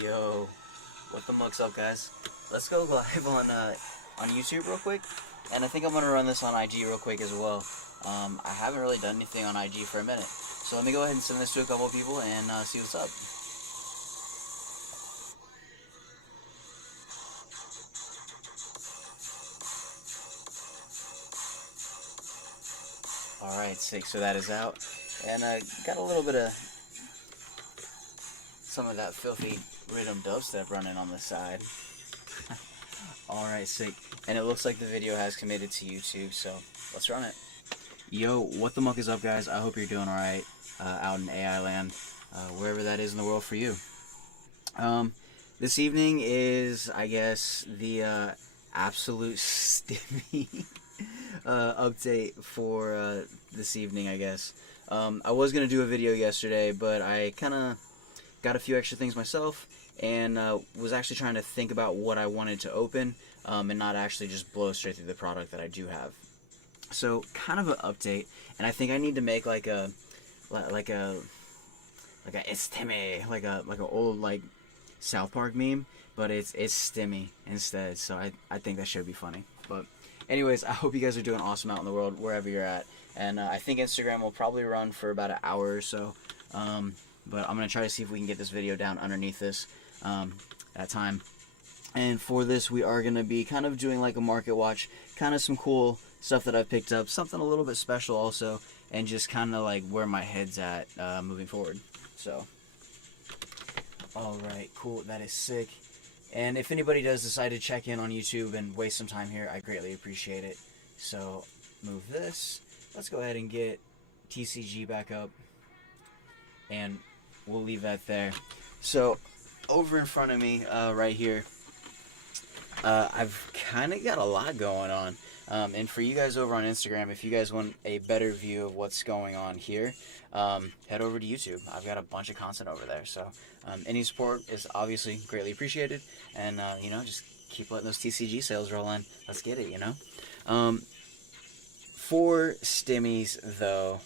Yo, what the muck's up, guys? Let's go live on YouTube real quick, and I think I'm gonna run this on IG real quick as well. I haven't really done anything on IG for a minute, so let me go ahead and send this to a couple people and see what's up. Alright, sick, so that is out, and got a little bit of some of that filthy rhythm dubstep running on the side. Alright, sick, and it looks like the video has committed to YouTube, so let's run it. Yo, what the muck is up, guys? I hope you're doing alright out in AI land, wherever that is in the world for you. This evening is, I guess, the absolute stimmy update for this evening, I guess. I was going to do a video yesterday, but I kind of got a few extra things myself, and was actually trying to think about what I wanted to open, and not actually just blow straight through the product that I do have. So, kind of an update, and I think I need to make like a it's Timmy, like an old like South Park meme, but it's Stimmy instead. So I think that should be funny. But anyways, I hope you guys are doing awesome out in the world wherever you're at, and I think Instagram will probably run for about an hour or so. But I'm gonna try to see if we can get this video down underneath this at time. And for this, we are gonna be kind of doing like a market watch, kind of some cool stuff that I've picked up, something a little bit special also, and just kind of like where my head's at moving forward. So, alright, cool, that is sick. And if anybody does decide to check in on YouTube and waste some time here, I greatly appreciate it. So, move this. Let's go ahead and get TCG back up, and we'll leave that there. So, over in front of me, right here, I've kind of got a lot going on. And for you guys over on Instagram, if you guys want a better view of what's going on here, head over to YouTube. I've got a bunch of content over there. So any support is obviously greatly appreciated. And, you know, just keep letting those TCG sales roll in. Let's get it, you know. For Stimmies, though,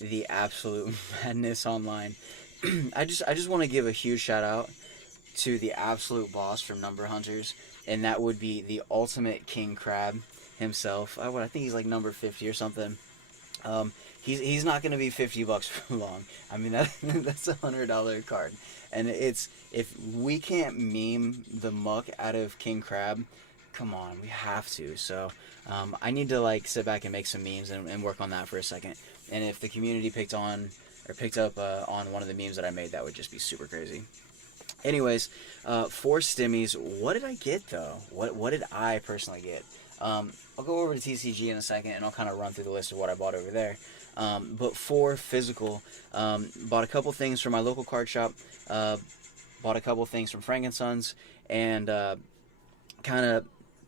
the absolute madness online. I just want to give a huge shout out to the absolute boss from Number Hunters, and that would be the ultimate king crab himself. I think he's like number 50 or something. He's not going to be $50 for long. I mean, that's $100 card, and it's, if we can't meme the muck out of king crab, come on, we have to. So I need to like sit back and make some memes and work on that for a second. And if the community picked up on one of the memes that I made, that would just be super crazy. Anyways, for Stimmies, what did I get though? What did I personally get? I'll go over to TCG in a second, and I'll kind of run through the list of what I bought over there. But for physical, bought a couple things from my local card shop, bought a couple things from Fundmntls, and kind of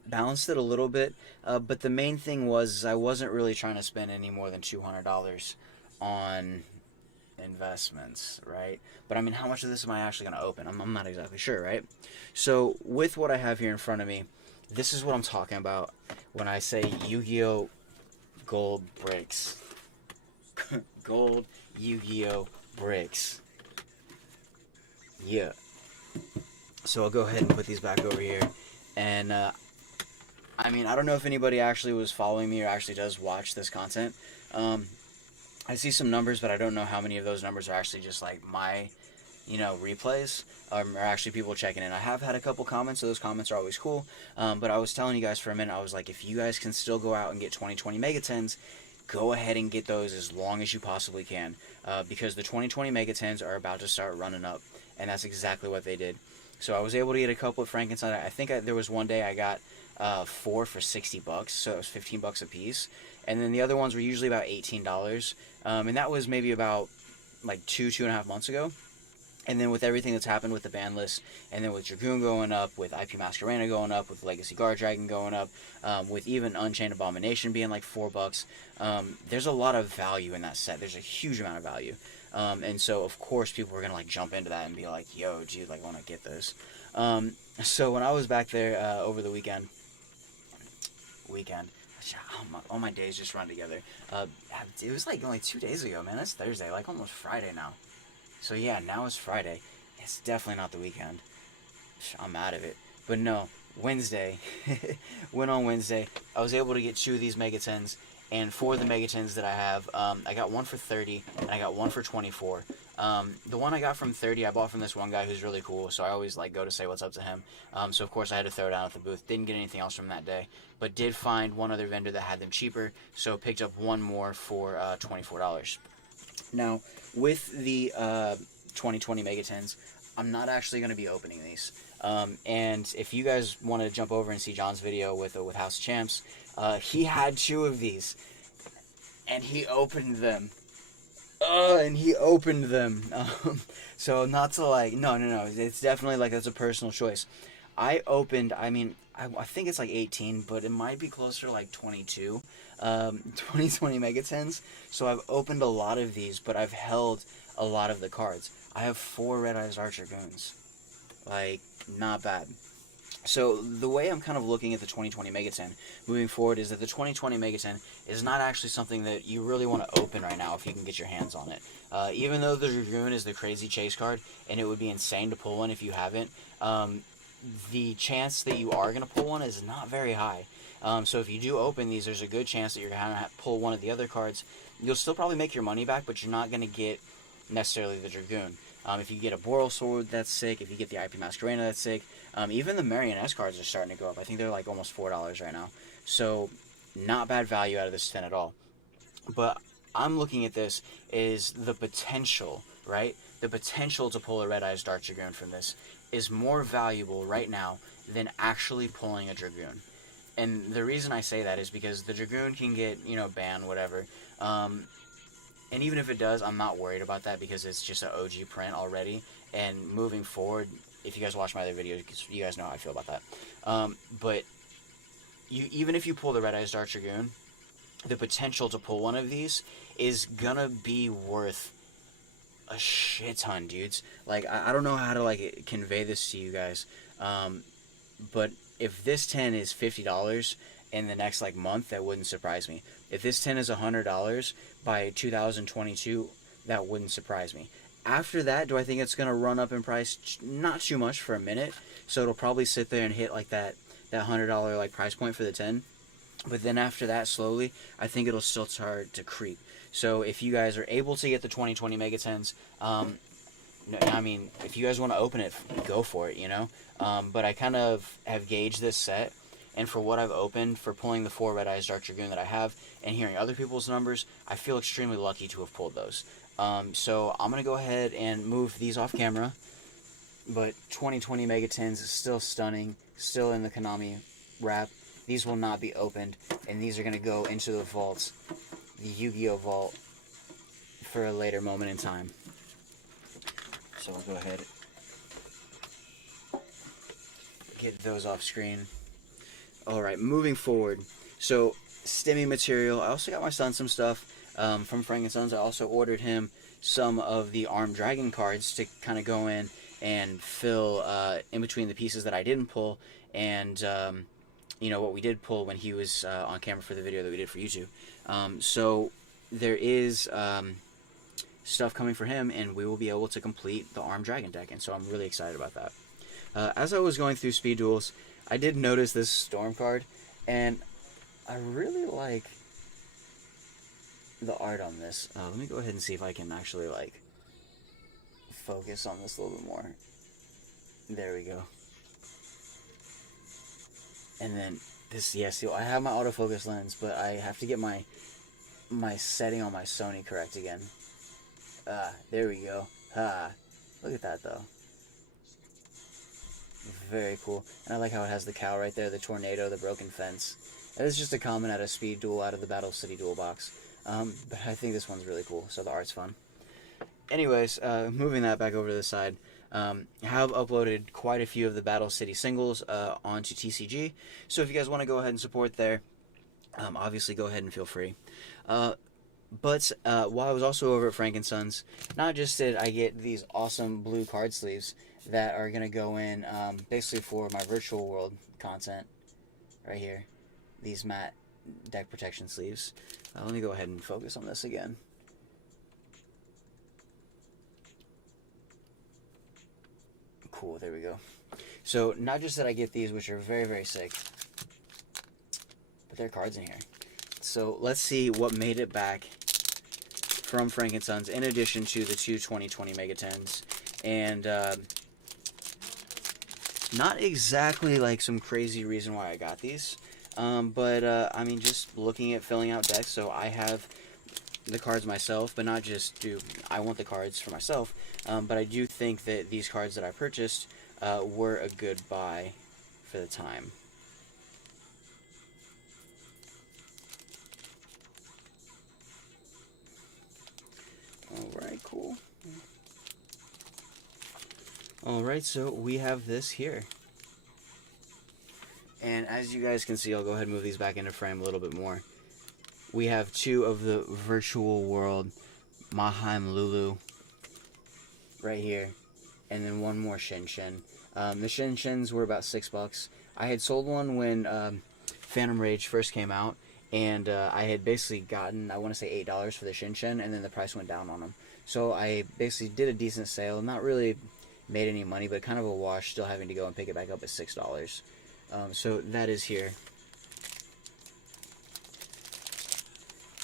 balanced it a little bit. But the main thing was I wasn't really trying to spend any more than $200 on investments, right? But I mean, how much of this am I actually going to open? I'm not exactly sure, right? So with what I have here in front of me, this is what I'm talking about when I say Yu-Gi-Oh! Gold bricks. Gold Yu-Gi-Oh! Bricks. Yeah. So I'll go ahead and put these back over here. And I mean, I don't know if anybody actually was following me or actually does watch this content. I see some numbers, but I don't know how many of those numbers are actually just like my, you know, replays, or actually people checking in. I have had a couple comments, so those comments are always cool. But I was telling you guys for a minute, I was like, if you guys can still go out and get 2020 Megatens, go ahead and get those as long as you possibly can, because the 2020 Megatens are about to start running up, and that's exactly what they did. So I was able to get a couple of Frankenstein. I think there was one day I got 4 for $60, so it was $15 a piece. And then the other ones were usually about $18, and that was maybe about like 2.5 months ago. And then with everything that's happened with the ban list, and then with Dragoon going up, with IP Masquerena going up, with Legacy Guard Dragon going up, with even Unchained Abomination being like $4, there's a lot of value in that set. There's a huge amount of value. And so of course people were gonna like jump into that and be like, yo dude, like I want to get this. So when I was back there over the weekend, all my days just run together. It was like only 2 days ago, man. That's Thursday, like almost Friday now. So yeah, now it's Friday, It's definitely not the weekend. I'm out of it. But no, Wednesday. Went on Wednesday. I was able to get 2 of these Megatens. And for the Megatens that I have, I got one for 30 and I got one for 24. The one I got from 30, I bought from this one guy who's really cool, so I always like go to say what's up to him. So of course I had to throw it down at the booth. Didn't get anything else from that day, but did find one other vendor that had them cheaper, so picked up one more for $24. Now, with the 2020 Megatens, I'm not actually going to be opening these. And if you guys want to jump over and see John's video with House Champs, he had 2 of these, and he opened them. So not to like, no. It's definitely like that's a personal choice. I opened, I mean, I think it's like 18, but it might be closer to like 22. 2020 Megatens. So I've opened a lot of these, but I've held a lot of the cards. I have 4 Red Eyes Archer Goons. Like, not bad. So the way I'm kind of looking at the 2020 Megaten moving forward is that the 2020 Megaten is not actually something that you really want to open right now if you can get your hands on it. Even though the Dragoon is the crazy chase card, and it would be insane to pull one if you haven't, the chance that you are going to pull one is not very high. So if you do open these, there's a good chance that you're going to pull one of the other cards. You'll still probably make your money back, but you're not going to get necessarily the Dragoon. If you get a Boral Sword, that's sick. If you get the IP Masquerena, that's sick. Even the Marioness cards are starting to go up. I think they're like almost $4 right now. So, not bad value out of this 10 at all. But I'm looking at this is the potential, right? The potential to pull a Red Eyes Dark Dragoon from this is more valuable right now than actually pulling a Dragoon. And the reason I say that is because the Dragoon can get, banned, whatever. And even if it does, I'm not worried about that because it's just an OG print already. And moving forward, if you guys watch my other videos, you guys know how I feel about that. But even if you pull the Red Eyes Dark Dragoon, the potential to pull one of these is gonna be worth a shit ton, dudes. Like, I don't know how to, like, convey this to you guys. But if this 10 is $50 in the next, like, month, that wouldn't surprise me. If this 10 is $100 by 2022, that wouldn't surprise me. After that, do I think it's going to run up in price? Not too much for a minute. So it'll probably sit there and hit, like, that $100, like, price point for the 10. But then after that, slowly, I think it'll still start to creep. So if you guys are able to get the 2020 Megatens, I mean, if you guys want to open it, go for it, But I kind of have gauged this set, and for what I've opened, for pulling the 4 Red Eyes Dark Dragoon that I have, and hearing other people's numbers, I feel extremely lucky to have pulled those. So I'm going to go ahead and move these off camera, but 2020 Megatens is still stunning, still in the Konami wrap. These will not be opened, and these are going to go into the vaults, the Yu-Gi-Oh! Vault, for a later moment in time. So we'll go ahead get those off screen. Alright, moving forward. So, Stimmy material. I also got my son some stuff from Frank & Sons. I also ordered him some of the Armed Dragon cards to kind of go in and fill in between the pieces that I didn't pull and what we did pull when he was on camera for the video that we did for YouTube. So there is stuff coming for him, and we will be able to complete the Armed Dragon deck, and so I'm really excited about that. As I was going through Speed Duels, I did notice this Storm card, and I really like the art on this. Let me go ahead and see if I can actually, like, focus on this a little bit more. There we go. And then this, see, I have my autofocus lens, but I have to get my setting on my Sony correct again. There we go. Look at that, though. Very cool. And I like how it has the cow right there, the tornado, the broken fence. That is just a comment at a Speed Duel out of the Battle City Duel box. But I think this one's really cool, so the art's fun. Anyways, moving that back over to the side, I have uploaded quite a few of the Battle City singles onto TCG, so if you guys want to go ahead and support there, obviously go ahead and feel free. But while I was also over at Frank & Sons, not just did I get these awesome blue card sleeves that are going to go in basically for my virtual world content right here, these matte deck protection sleeves. Let me go ahead and focus on this again. Cool, there we go. So, not just that I get these, which are very, very sick, but there are cards in here. So, let's see what made it back from Fundmntls, in addition to the two 2020 Mega 10s. And, not exactly like some crazy reason why I got these, but I mean, just looking at filling out decks. So I have the cards myself, but not just do I want the cards for myself, but I do think that these cards that I purchased were a good buy for the time. Alright, cool. Alright, so we have this here. And as you guys can see, I'll go ahead and move these back into frame a little bit more. We have two of the Virtual World Mahim Lulu right here. And then one more Shinshin. The Shinshins were about $6. I had sold one when Phantom Rage first came out. And I had basically gotten, I want to say $8 for the Shinshin, and then the price went down on them. So I basically did a decent sale, not really made any money, but kind of a wash, still having to go and pick it back up at $6. So that is here.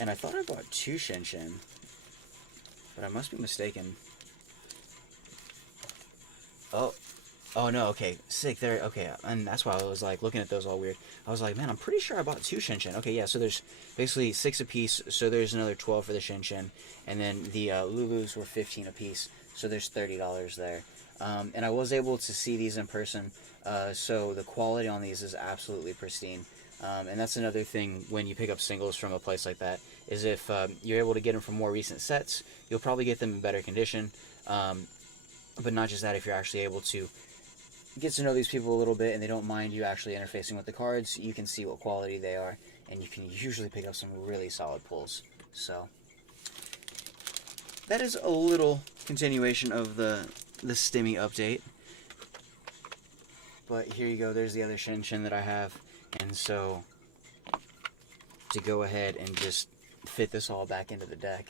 And I thought I bought two Shinshin, but I must be mistaken. Oh no, okay, sick, there, okay, and that's why I was like looking at those all weird. I was like, man, I'm pretty sure I bought two Shinshin. Okay, yeah, so there's basically 6 a piece, so there's another 12 for the Shinshin, and then the Lulus were 15 a piece, so there's $30 there. And I was able to see these in person, so the quality on these is absolutely pristine. And that's another thing when you pick up singles from a place like that, is if you're able to get them from more recent sets, you'll probably get them in better condition. But not just that, if you're actually able to get to know these people a little bit and they don't mind you actually interfacing with the cards, you can see what quality they are, and you can usually pick up some really solid pulls. So that is a little continuation of the Stimmy update. But here you go, there's the other Shinshin that I have. And so to go ahead and just fit this all back into the deck.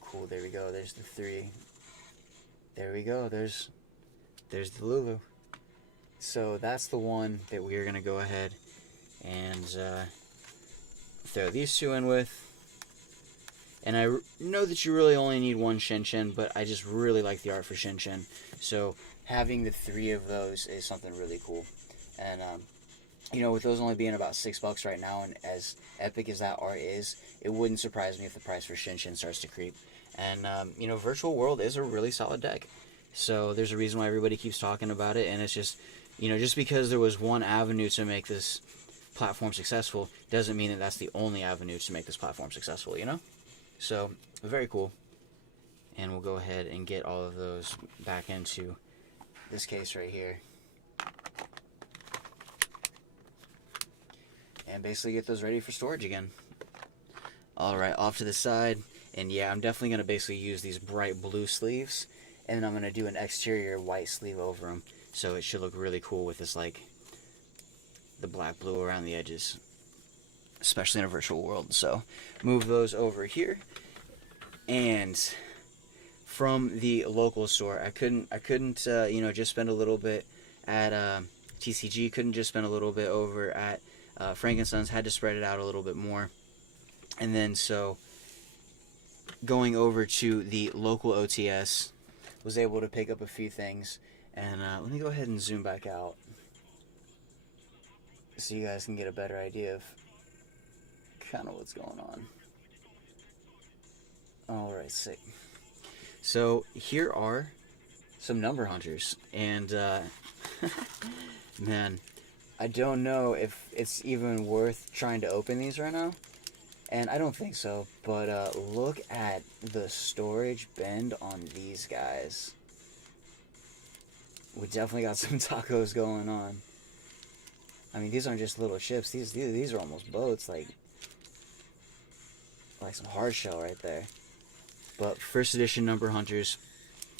Cool, there we go, there's the 3. There we go, there's the Lulu. So that's the one that we are going to go ahead and throw these two in with. And I know that you really only need one Shinshin, but I just really like the art for Shinshin. So having the 3 of those is something really cool. And, you know, with those only being about $6 right now, and as epic as that art is, it wouldn't surprise me if the price for Shinshin starts to creep. And, you know, Virtual World is a really solid deck. So there's a reason why everybody keeps talking about it, and it's just, you know, just because there was one avenue to make this platform successful doesn't mean that that's the only avenue to make this platform successful, you know? So, very cool. And we'll go ahead and get all of those back into this case right here. And basically get those ready for storage again. Alright, off to the side. And yeah, I'm definitely going to basically use these bright blue sleeves. And then I'm going to do an exterior white sleeve over them. So it should look really cool with this, like, the black blue around the edges. Especially in a Virtual World. So, move those over here. And from the local store, I couldn't you know, just spend a little bit at TCG. Couldn't just spend a little bit over at Fundmntls. Had to spread it out a little bit more. And then so going over to the local OTS, was able to pick up a few things. And let me go ahead and zoom back out so you guys can get a better idea of kind of what's going on. Alright, sick. So here are some number hunters, and man, I don't know if it's even worth trying to open these right now, and I don't think so, but look at the storage bend on these guys. We definitely got some tacos going on. I mean, these aren't just little ships, these are almost boats, like some hard shell right there. But first edition number hunters,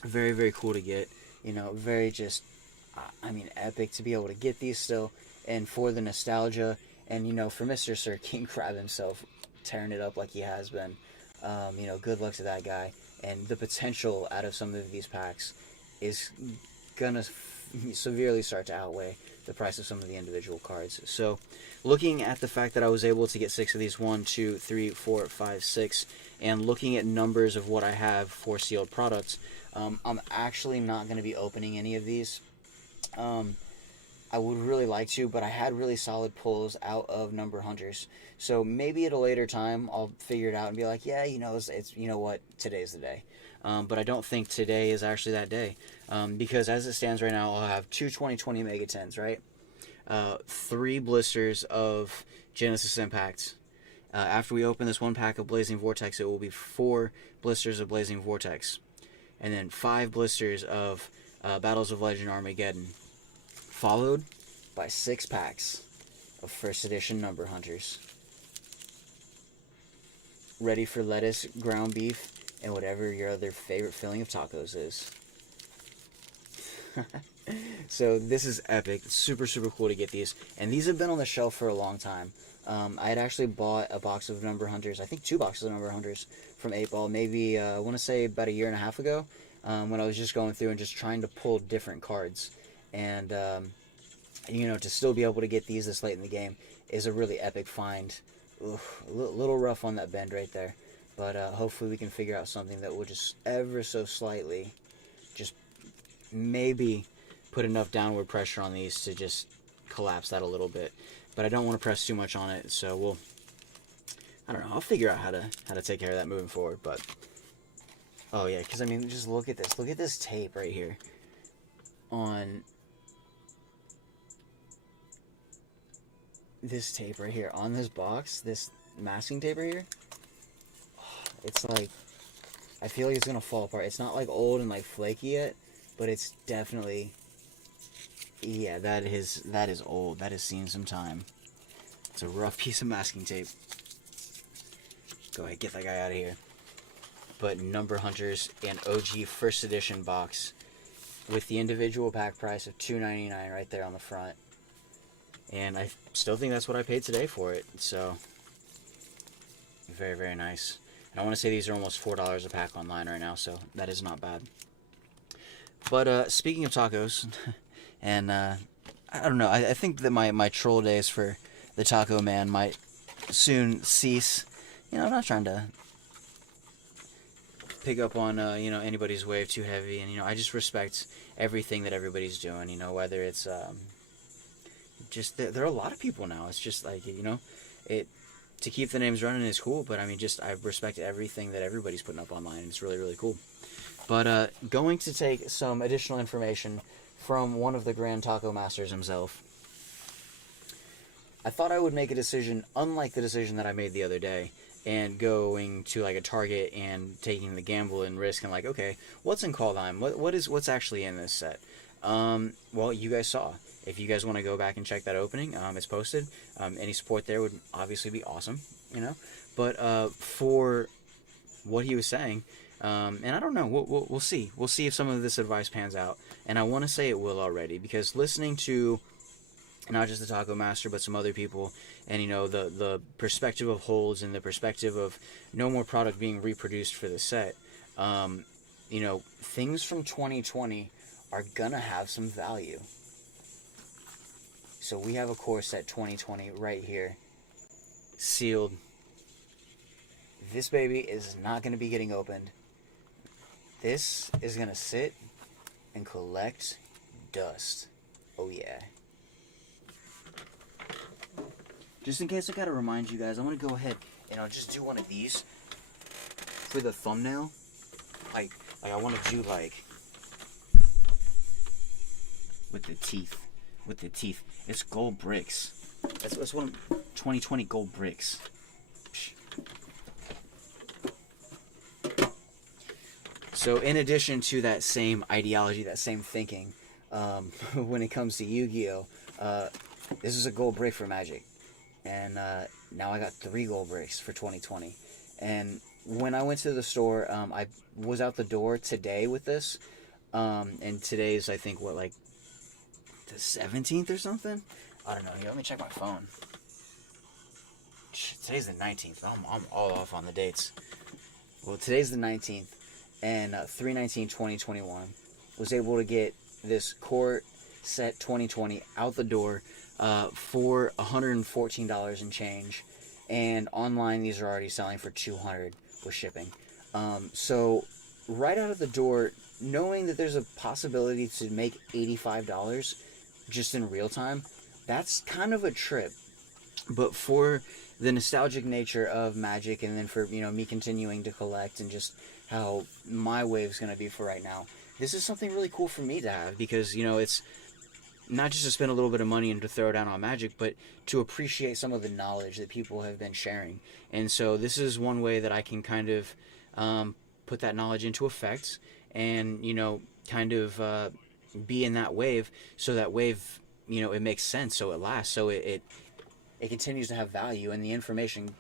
very, very cool to get. You know, very just, I mean, epic to be able to get these still. And for the nostalgia, and, you know, for Mr. Sir King Crab himself, tearing it up like he has been. You know, good luck to that guy. and the potential out of some of these packs is gonna severely start to outweigh the price of some of the individual cards. So looking at the fact that I was able to get 6 of these, 1, 2, 3, 4, 5, 6, and looking at numbers of what I have for sealed products, I'm actually not going to be opening any of these. I would really like to, but I had really solid pulls out of number hunters. So maybe at a later time I'll figure it out and be like, yeah, it's you know what, today's the day. But I don't think today is actually that day, because as it stands right now, I'll have 2 2020 Mega 10s, right? 3 blisters of Genesis Impact. After we open this 1 pack of Blazing Vortex, it will be 4 blisters of Blazing Vortex, and then 5 blisters of Battles of Legend Armageddon, followed by 6 packs of first edition number hunters. Ready for lettuce, ground beef, and whatever your other favorite filling of tacos is. So this is epic. It's super, super cool to get these. And these have been on the shelf for a long time. I had actually bought a box of number hunters, I think 2 boxes of number hunters from 8-Ball, maybe, I want to say about a year and a half ago, when I was just going through and just trying to pull different cards. And, to still be able to get these this late in the game is a really epic find. Oof, a little rough on that bend right there. But hopefully we can figure out something that will just ever so slightly just maybe put enough downward pressure on these to just collapse that a little bit. But I don't want to press too much on it, so I don't know, I'll figure out how to take care of that moving forward. But oh yeah, because I mean, just look at this tape right here on this tape right here on this box, this masking tape right here. It's like, I feel like it's gonna fall apart. It's not like old and like flaky yet, but it's definitely, yeah, that is old. That has seen some time. It's a rough piece of masking tape. Go ahead, get that guy out of here. But number hunters and OG first edition box with the individual pack price of $2.99 right there on the front. And I still think that's what I paid today for it. So very, very nice. And I want to say these are almost $4 a pack online right now, so that is not bad. But speaking of tacos, and I don't know, I think that my troll days for the Taco Man might soon cease. I'm not trying to pick up on anybody's wave too heavy, and I just respect everything that everybody's doing. Whether it's just there are a lot of people now. It's just like it. To keep the names running is cool, but I mean, I respect everything that everybody's putting up online. It's really, really cool. But going to take some additional information from one of the Grand Taco Masters himself. I thought I would make a decision unlike the decision that I made the other day, and going to like a Target and taking the gamble and risk and like, okay, what's in Kaldheim? What's actually in this set? Well, you guys saw. If you guys want to go back and check that opening, it's posted. Any support there would obviously be awesome, But for what he was saying, and I don't know, we'll see. We'll see if some of this advice pans out. And I want to say it will already, because listening to not just the Taco Master, but some other people, and the perspective of holds and the perspective of no more product being reproduced for the set, things from 2020 are gonna have some value. So we have a core set 2020 right here, sealed. This baby is not going to be getting opened. This is going to sit and collect dust. Oh yeah. Just in case I got to remind you guys, I'm going to go ahead and I'll just do one of these for the thumbnail. Like I want to do like with the teeth. It's gold bricks. That's one of 2020 gold bricks. So in addition to that same ideology, that same thinking, when it comes to Yu-Gi-Oh, this is a gold brick for Magic. And now I got 3 gold bricks for 2020. And when I went to the store, I was out the door today with this. And today's, I think, what, like, the 17th or something? I don't know. Here, let me check my phone. Today's the 19th. I'm all off on the dates. Well, today's the 19th, and 3/19/2021. Was able to get this core set 2020 out the door for $114 and change, and online these are already selling for $200 with shipping. So right out of the door, knowing that there's a possibility to make $85 just in real time, that's kind of a trip. But for the nostalgic nature of Magic, and then for, you know, me continuing to collect, and just how my wave's going to be for right now, this is something really cool for me to have, because, you know, it's not just to spend a little bit of money and to throw down on Magic, but to appreciate some of the knowledge that people have been sharing. And so this is one way that I can kind of put that knowledge into effect, and, you know, kind of be in that wave, so that wave, you know, it makes sense, so it lasts, so it continues to have value, and the information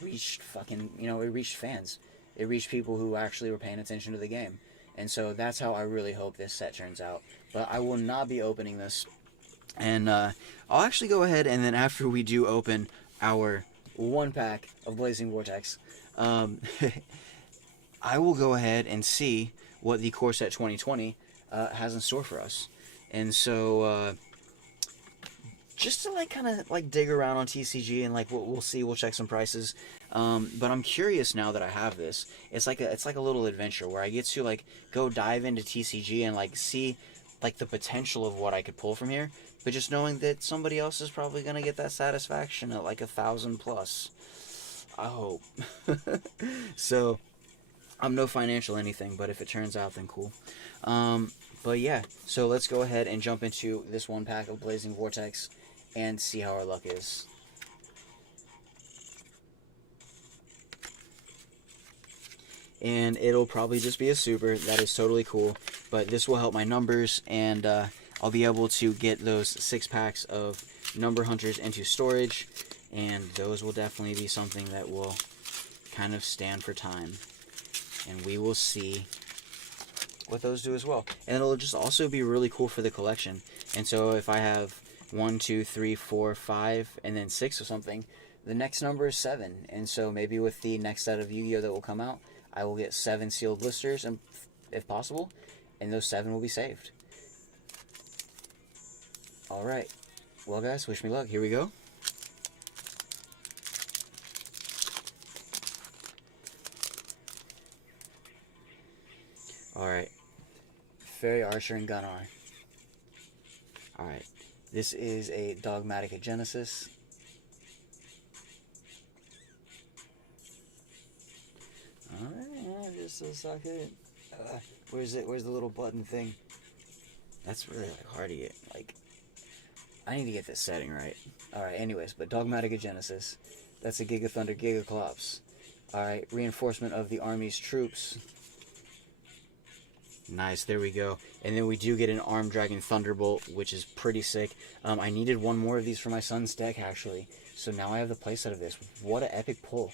reached fucking, you know, it reached fans. It reached people who actually were paying attention to the game. And so that's how I really hope this set turns out. But I will not be opening this. And I'll actually go ahead, and then after we do open our 1-pack of Blazing Vortex, I will go ahead and see what the core set 2020 has in store for us. And so just to like kind of like dig around on TCG, and like we'll see, we'll check some prices. But I'm curious now that I have this. It's like a little adventure where I get to like go dive into TCG and like see like the potential of what I could pull from here. But just knowing that somebody else is probably gonna get that satisfaction at like 1,000 plus. I hope. So I'm no financial anything, but if it turns out, then cool. But yeah, so let's go ahead and jump into this 1-pack of Blazing Vortex and see how our luck is. And it'll probably just be a super. That is totally cool. But this will help my numbers, and I'll be able to get those 6 packs of number hunters into storage, and those will definitely be something that will kind of stand for time. And we will see what those do as well. And it'll just also be really cool for the collection. And so if I have 1, 2, 3, 4, 5, and then 6 or something, the next number is 7. And so maybe with the next set of Yu-Gi-Oh that will come out, I will get 7 sealed blisters, and if possible, and those 7 will be saved. Alright. Well, guys, wish me luck. Here we go. Alright. Fairy Archer and Gunna. Alright. This is a Dogmatic Genesis. Alright, just so suck it. Where's the little button thing? That's really like hard to get. Like, I need to get this setting right. Alright, anyways, but Dogmatic Genesis. That's a Giga Thunder, Giga Clops. Alright, reinforcement of the Army's troops. Nice, there we go. And then we do get an Arm Dragon Thunderbolt, which is pretty sick. I needed one more of these for my son's deck, actually. So now I have the playset of this. What an epic pull.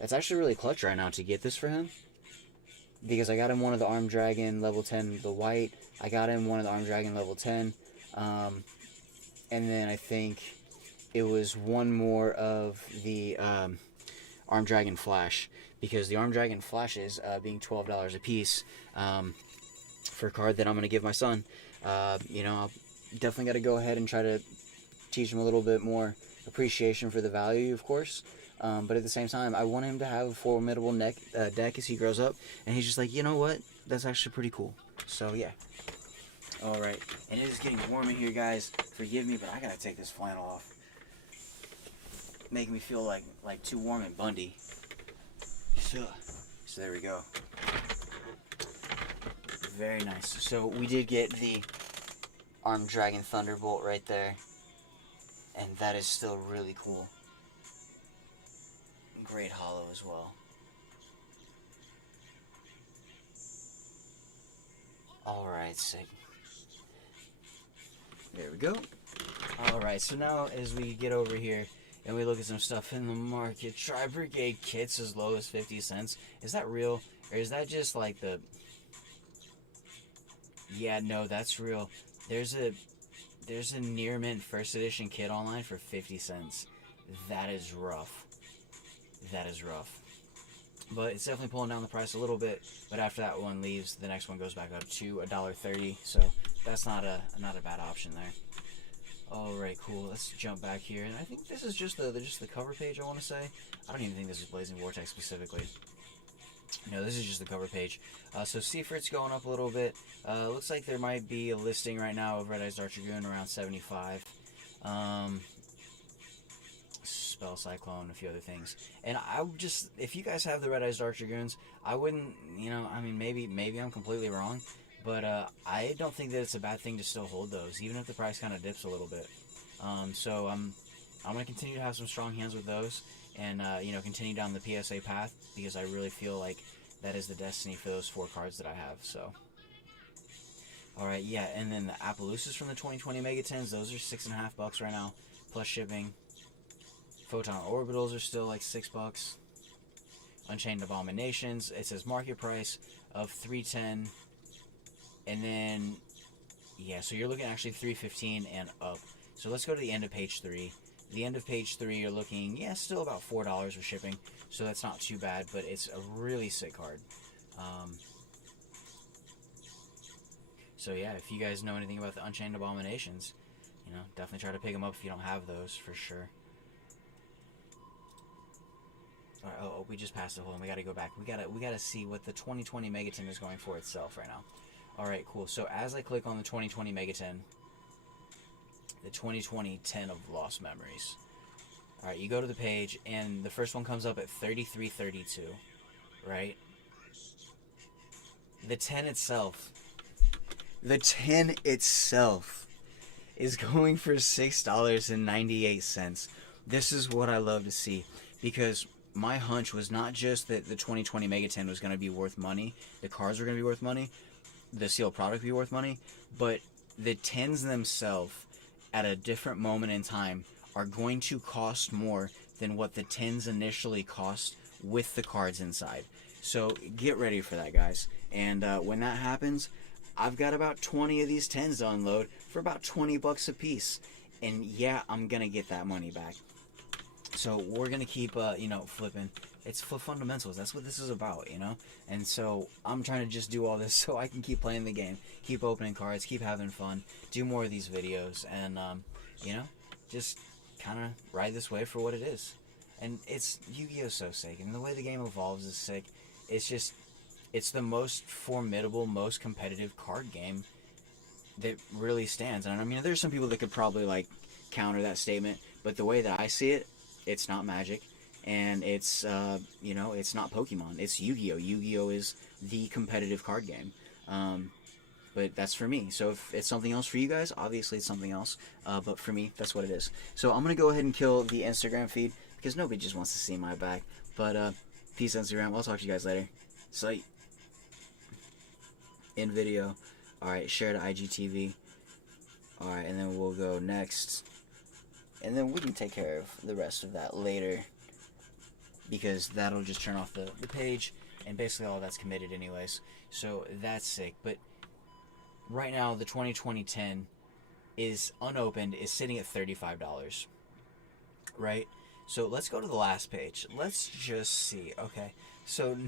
That's actually really clutch right now to get this for him. Because I got him one of the Arm Dragon level 10, the white. I got him one of the Arm Dragon level 10. And then I think it was one more of the Arm Dragon Flash. Because the Arm Dragon Flashes, being $12 a piece, for a card that I'm going to give my son, you know, I'll definitely got to go ahead and try to teach him a little bit more appreciation for the value, of course. But at the same time, I want him to have a formidable deck as he grows up. And he's just like, you know what? That's actually pretty cool. So, yeah. Alright. And it is getting warm in here, guys. Forgive me, but I got to take this flannel off. Making me feel like too warm and Bundy. So there we go. Very nice. So we did get the Arm Dragon Thunderbolt right there. And that is still really cool. Great holo as well. Alright, sick. There we go. Alright, so now as we get over here and we look at some stuff in the market, Tri-Brigade kits as low as 50 cents. Is that real? Or is that just like the... Yeah, no, that's real. There's a near mint first edition kit online for 50 cents. That is rough. That is rough. but it's definitely pulling down the price a little bit. But after that one leaves, the next one goes back up to $1.30. So that's not a bad option there. Alright, cool. Let's jump back here, and I think this is just the cover page. I want to say. I don't even think this is Blazing Vortex specifically. No, this is just the cover page. So Seafrit's going up a little bit. Looks like there might be a listing right now of Red Eyes Dart Dragoon around 75. Spell Cyclone, a few other things. And I would just, if you guys have the Red Eyes Dart Dragoons, I wouldn't, I mean, maybe I'm completely wrong, but I don't think that it's a bad thing to still hold those, even if the price kind of dips a little bit. So I'm going to continue to have some strong hands with those, and continue down the PSA path, because I really feel like that is the destiny for those 4 cards that I have. So, all right, yeah, and then the Appaloosas from the 2020 Mega 10s, those are $6.50 right now, plus shipping. Photon Orbitals are still like $6. Unchained Abominations, it says market price of $310, and then yeah, so you're looking actually $315 and up. So let's go to the end of page 3. The end of page 3, you're looking, yeah, still about $4 for shipping, so that's not too bad, but it's a really sick card. So yeah, if you guys know anything about the Unchained Abominations, definitely try to pick them up if you don't have those, for sure. Alright, oh, we just passed the hole, and we gotta go back. We gotta see what the 2020 Mega 10 is going for itself right now. Alright, cool. So as I click on the 2020 Mega 10, the 2020 10 of Lost Memories. Alright, you go to the page, and the first one comes up at $33.32, right? The 10 itself is going for $6.98. This is what I love to see, because my hunch was not just that the 2020 Mega 10 was going to be worth money, the cards were going to be worth money, the sealed product would be worth money, but the 10s themselves at a different moment in time are going to cost more than what the 10s initially cost with the cards inside. So get ready for that, guys. And when that happens, I've got about 20 of these 10s to unload for about $20 a piece. And yeah, I'm going to get that money back. So we're going to keep, flipping. It's Flip Fundmentals. That's what this is about, And so I'm trying to just do all this so I can keep playing the game, keep opening cards, keep having fun, do more of these videos, and, just kind of ride this wave for what it is. And it's, Yu-Gi-Oh's so sick, and the way the game evolves is sick. It's the most formidable, most competitive card game that really stands. And I mean, there's some people that could probably, counter that statement, but the way that I see it, it's not Magic, and it's, it's not Pokemon. It's Yu-Gi-Oh! Yu-Gi-Oh! Is the competitive card game. But that's for me. So if it's something else for you guys, obviously it's something else. But for me, that's what it is. So I'm going to go ahead and kill the Instagram feed, because nobody just wants to see my back. But peace, Instagram. I'll talk to you guys later. Sight. In video. Alright, share to IGTV. Alright, and then we'll go next. And then we can take care of the rest of that later, because that'll just turn off the page, and basically all that's committed anyways. So that's sick. But right now, the 2020 10 is unopened, is sitting at $35. Right? So let's go to the last page. Let's just see. Okay. So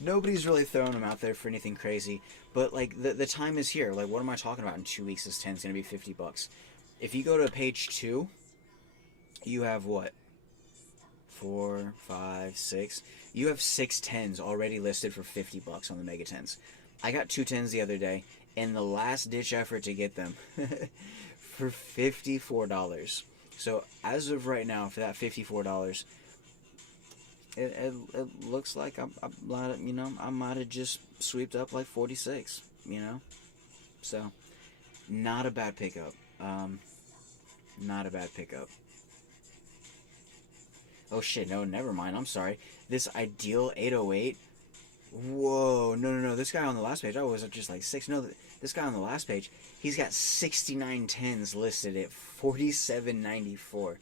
nobody's really throwing them out there for anything crazy, but the time is here. What am I talking about? In 2 weeks, this 10 is going to be $50. If you go to page 2, you have what? 4, 5, 6. You have 6 10s already listed for $50 on the Mega 10s. I got 2 10s the other day, and the last ditch effort to get them for $54. So as of right now, for that $54, it looks like I might have just sweeped up like 46. So not a bad pickup. Not a bad pickup. Oh shit, no, never mind, I'm sorry. This Ideal 808, whoa, no, this guy on the last page, I was just like 6, no, this guy on the last page, he's got 69 10s listed at $47.94.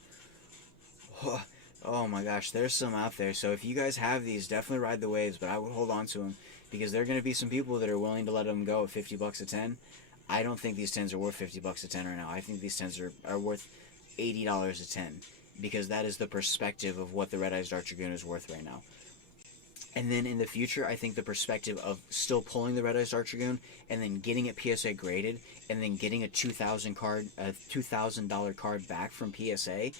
Oh my gosh, there's some out there, so if you guys have these, definitely ride the waves, but I would hold on to them, because there are going to be some people that are willing to let them go at $50 a 10. I don't think these 10s are worth $50 a 10 right now. I think these 10s are worth $80 a 10. Because that is the perspective of what the Red Eyes Dart Dragoon is worth right now. And then in the future, I think the perspective of still pulling the Red Eyes Dark Dragoon and then getting it PSA graded and then getting a $2,000 card back from PSA,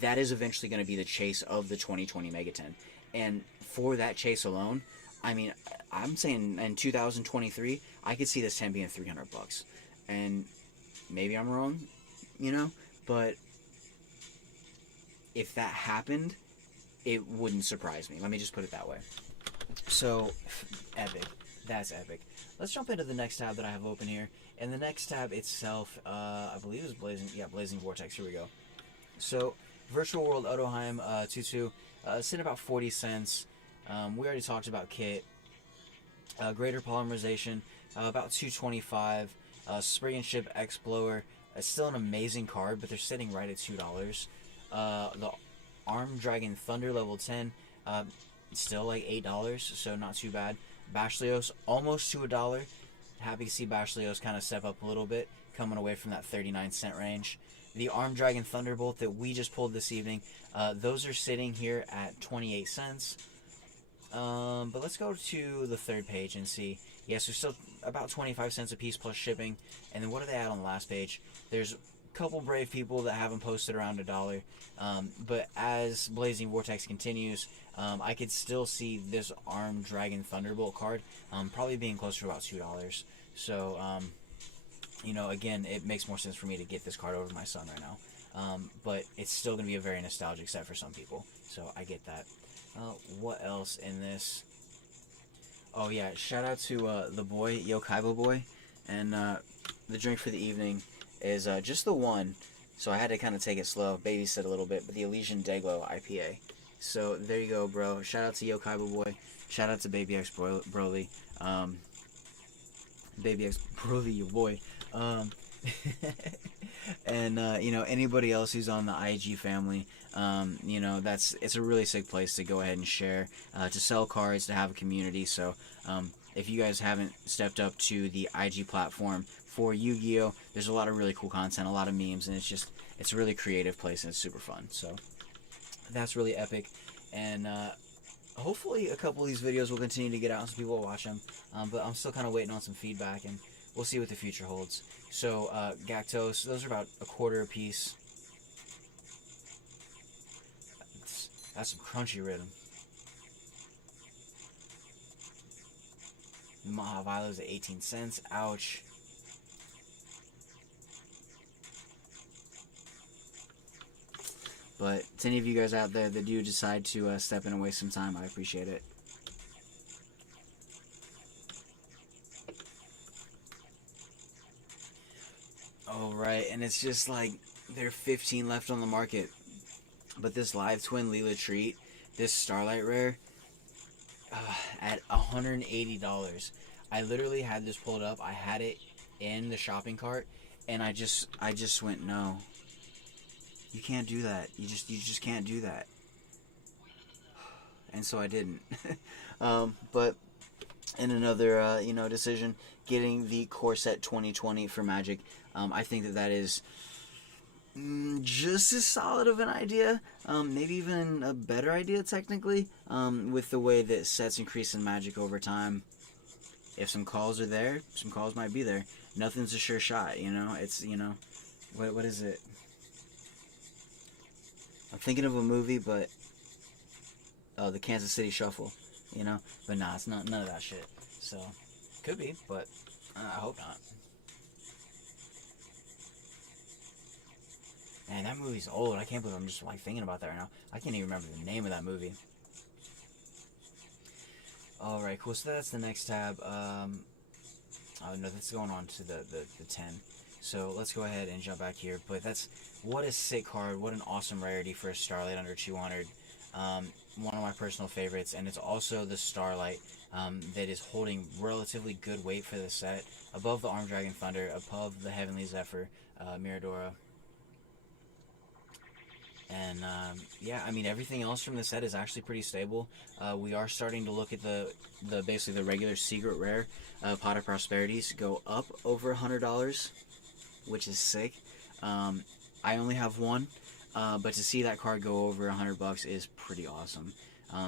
that is eventually going to be the chase of the 2020 Mega 10. And for that chase alone, I mean, I'm saying in 2023, I could see this 10 being $300. And maybe I'm wrong, you know, but if that happened, it wouldn't surprise me. Let me just put it that way. So, epic. That's epic. Let's jump into the next tab that I have open here. And the next tab itself, I believe is Blazing Vortex. Here we go. So, Virtual World Otoheim 2-2, sitting about 40 cents. We already talked about kit. Greater Polymerization, about 225. Spray and Ship X Blower, still an amazing card, but they're sitting right at $2. The Arm Dragon Thunder level 10, still like $8, so not too bad. Bashlios, almost to $1. Happy to see Bashlios kind of step up a little bit, coming away from that 39-cent range. The Arm Dragon Thunderbolt that we just pulled this evening, those are sitting here at 28 cents. But let's go to the third page and see. Yes, they're still about 25 cents a piece plus shipping. And then what do they add on the last page? There's a couple brave people that haven't posted around $1. But as Blazing Vortex continues, I could still see this Armed Dragon Thunderbolt card probably being closer to about $2. So, you know, again, it makes more sense for me to get this card over to my son right now. But it's still going to be a very nostalgic set for some people. So I get that. What else in this? Oh yeah, shout out to the boy, Yokaiba boy, and the drink for the evening is just the one, so I had to kind of take it slow, babysit a little bit, but the Elysian Dayglow IPA. So there you go, bro. Shout out to Yokaiba boy, shout out to Baby X Broly, Baby X Broly, your boy, and you know, anybody else who's on the IG family. You know, it's a really sick place to go ahead and share, to sell cards, to have a community. So if you guys haven't stepped up to the IG platform for Yu-Gi-Oh, there's a lot of really cool content, a lot of memes, and it's a really creative place and it's super fun. So that's really epic, and hopefully a couple of these videos will continue to get out and some people will watch them, but I'm still kind of waiting on some feedback, and we'll see what the future holds. So Gactos, those are about $1 a piece. That's some crunchy rhythm. Mahavailo's at 18 cents. Ouch. But to any of you guys out there that do decide to step in and waste some time, I appreciate it. Alright, and it's just like there are 15 left on the market. But this Live Twin Leela Treat, this Starlight Rare, at $180. I literally had this pulled up. I had it in the shopping cart, and I just went, no. You can't do that. You just can't do that. And so I didn't. But in another you know, decision, getting the Core Set 2020 for Magic, I think that is just as solid of an idea, maybe even a better idea technically, with the way that sets increase in Magic over time. If some calls are there, some calls might be there. Nothing's a sure shot, you know. It's, you know, what is it? I'm thinking of a movie, but the Kansas City Shuffle, you know. But nah, it's not none of that shit. So could be, but I hope not. Man, that movie's old. I can't believe I'm just like thinking about that right now. I can't even remember the name of that movie. Alright, cool. So that's the next tab. Oh no, that's going on to the 10. So let's go ahead and jump back here. But that's, what a sick card. What an awesome rarity for a Starlight under 200. One of my personal favorites. And it's also the Starlight that is holding relatively good weight for the set. Above the Armed Dragon Thunder, above the Heavenly Zephyr, Miradora. And yeah, I mean, everything else from the set is actually pretty stable. We are starting to look at the basically the regular secret rare Pot of Prosperities go up over $100, which is sick. I only have one, but to see that card go over $100 is pretty awesome.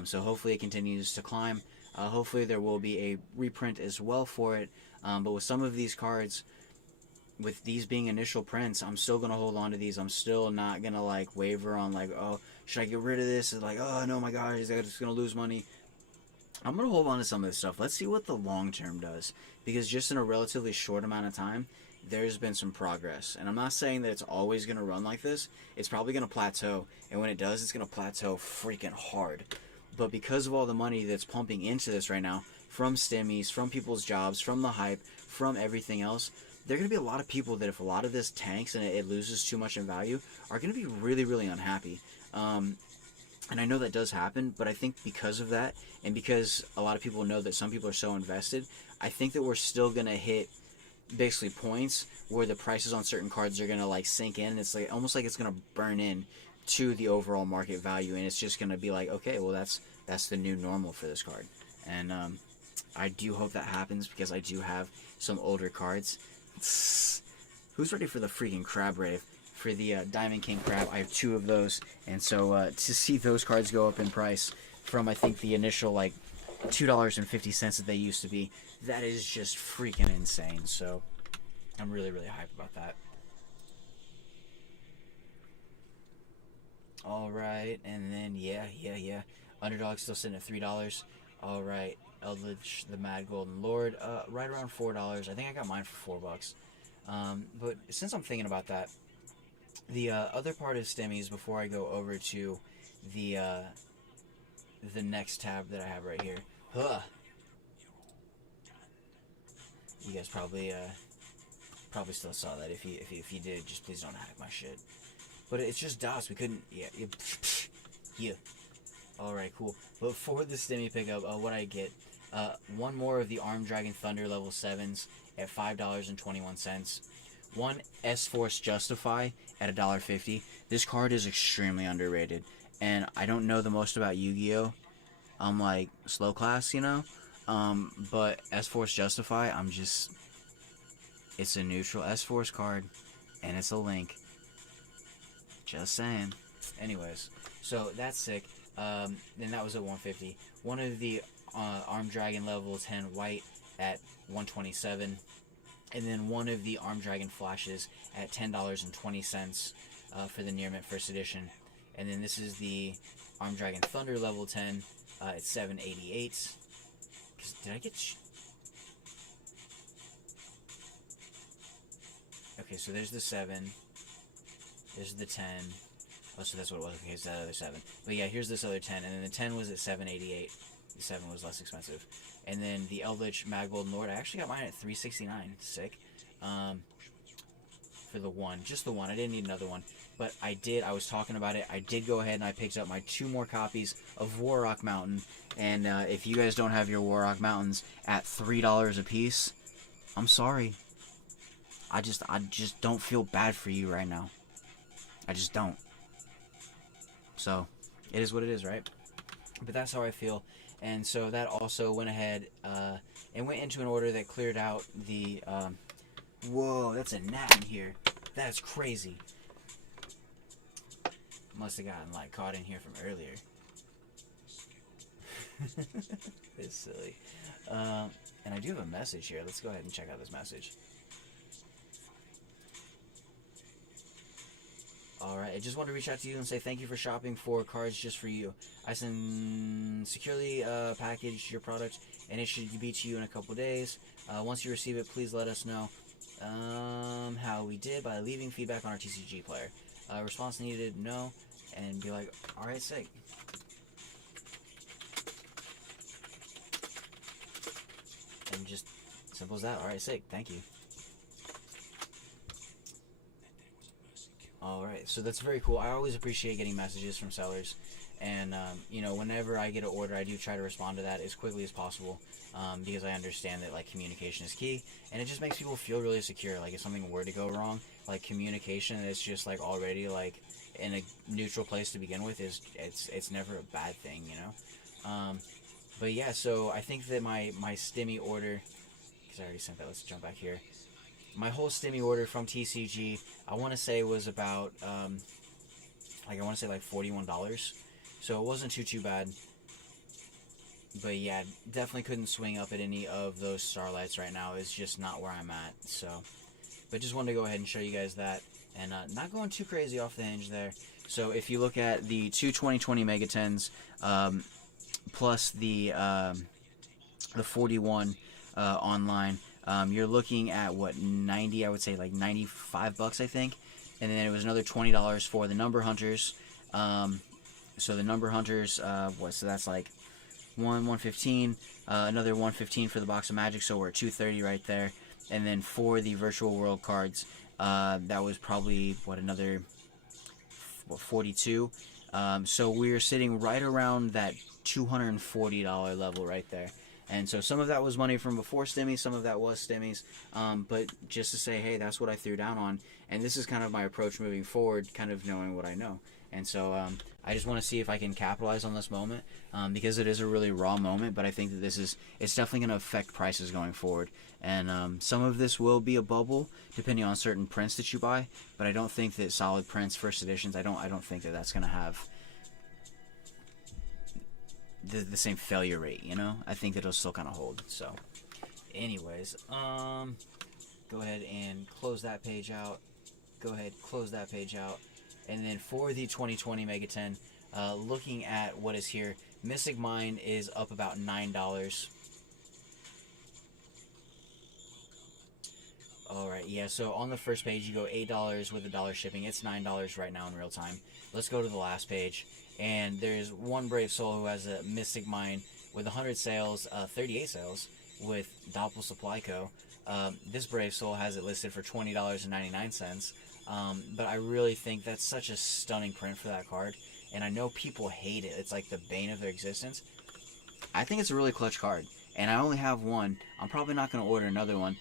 So hopefully it continues to climb. Hopefully there will be a reprint as well for it. But with some of these cards, with these being initial prints, I'm still gonna hold on to these. I'm still not gonna like waver on like, oh, should I get rid of this? It's like, oh no, my gosh, I'm just gonna lose money. I'm gonna hold on to some of this stuff. Let's see what the long term does, because just in a relatively short amount of time, there's been some progress. And I'm not saying that it's always gonna run like this. It's probably gonna plateau, and when it does, it's gonna plateau freaking hard. But because of all the money that's pumping into this right now, from stimmies, from people's jobs, from the hype, from everything else, there are going to be a lot of people that if a lot of this tanks and it loses too much in value, are going to be really, really unhappy. And I know that does happen, but I think because of that, and because a lot of people know that some people are so invested, I think that we're still going to hit basically points where the prices on certain cards are going to like sink in. It's like almost like it's going to burn in to the overall market value, and it's just going to be like, okay, well that's the new normal for this card. And I do hope that happens, because I do have some older cards. Who's ready for the freaking Crab Rave? For the Diamond King Crab, I have 2 of those, and so to see those cards go up in price from, I think, the initial like $2.50 that they used to be, that is just freaking insane. So I'm really, really hyped about that. Alright, and then yeah. Underdog still sitting at $3. Alright, Eldritch, the Mad Golden Lord, right around $4. I think I got mine for $4. But since I'm thinking about that, the other part of stimmies, before I go over to the next tab that I have right here. You guys probably still saw that. If you did, just please don't hack my shit. But it's just dots. We couldn't. Yeah. All right, cool. But for the stimmy pickup, what I get, one more of the Armed Dragon Thunder level 7s at $5.21. One S-Force Justify at $1.50. This card is extremely underrated, and I don't know the most about Yu-Gi-Oh! I'm like slow class, you know. But S-Force Justify, it's a neutral S-Force card, and it's a link. Just saying. Anyways, so that's sick. And that was at $150. One of the Armed Dragon level 10 white at $127. And then one of the Armed Dragon flashes at $10.20 for the Near Mint First Edition. And then this is the Armed Dragon Thunder level 10 at $7.88. Did I get... Okay, so there's the 7. There's the 10. Oh, so that's what it was. Okay, it's that other 7. But yeah, here's this other 10. And then the 10 was at $7.88. The 7 was less expensive. And then the Eldritch Mad Golden Lord, I actually got mine at $3.69. Sick. For the one. Just the one. I didn't need another one. But I was talking about it. I did go ahead and I picked up my 2 more copies of Warrock Mountain. And if you guys don't have your Warrock Mountains at $3 a piece, I'm sorry. I just don't feel bad for you right now. I just don't. So, it is what it is, right? But that's how I feel. And so that also went ahead and went into an order that cleared out the... whoa, that's a gnat in here. That's crazy. Must have gotten like caught in here from earlier. It's silly. And I do have a message here. Let's go ahead and check out this message. Alright, I just want to reach out to you and say thank you for shopping for cards just for you. I send securely package your product, and it should be to you in a couple days. Once you receive it, please let us know how we did by leaving feedback on our TCG player. Response needed, no, and be like, alright, sick. And just simple as that. Alright, sick. Thank you. Alright, so that's very cool. I always appreciate getting messages from sellers. And, you know, whenever I get an order, I do try to respond to that as quickly as possible. Because I understand that, like, communication is key. And it just makes people feel really secure. Like, if something were to go wrong, like, communication is just, like, already, like, in a neutral place to begin with, it's never a bad thing, you know? But yeah, so I think that my stimmy order, because I already sent that, let's jump back here. My whole stimmy order from TCG, I want to say was about, like, I want to say like $41. So it wasn't too bad. But yeah, definitely couldn't swing up at any of those Starlights right now. It's just not where I'm at. So, but just wanted to go ahead and show you guys that, and not going too crazy off the hinge there. So if you look at the two 2020 Megatens, plus the 41 online, you're looking at what, 90? I would say like $95, I think. And then it was another $20 for the number hunters. So the number hunters, so that's like 115, another 115 for the box of magic, so we're at 230 right there. And then for the virtual world cards, that was probably another 42. So we're sitting right around that $240 level right there. And so some of that was money from before Stimmies, some of that was Stimmies. But just to say, hey, that's what I threw down on. And this is kind of my approach moving forward, kind of knowing what I know. And so I just want to see if I can capitalize on this moment, because it is a really raw moment. But I think that it's definitely going to affect prices going forward. And some of this will be a bubble, depending on certain prints that you buy. But I don't think that solid prints, first editions, I don't think that that's going to have the same failure rate, you know? I think that it'll still kind of hold. So, anyways, go ahead and close that page out. Go ahead, close that page out. And then for the 2020 Megaten, looking at what is here, Mystic Mine is up about $9. Alright, yeah, so on the first page you go $8 with $1 shipping. It's $9 right now in real time. Let's go to the last page. And there's one Brave Soul who has a Mystic Mine with 100 sales, 38 sales with Doppel Supply Co. This Brave Soul has it listed for $20.99. But I really think that's such a stunning print for that card. And I know people hate it. It's like the bane of their existence. I think it's a really clutch card. And I only have one. I'm probably not going to order another one.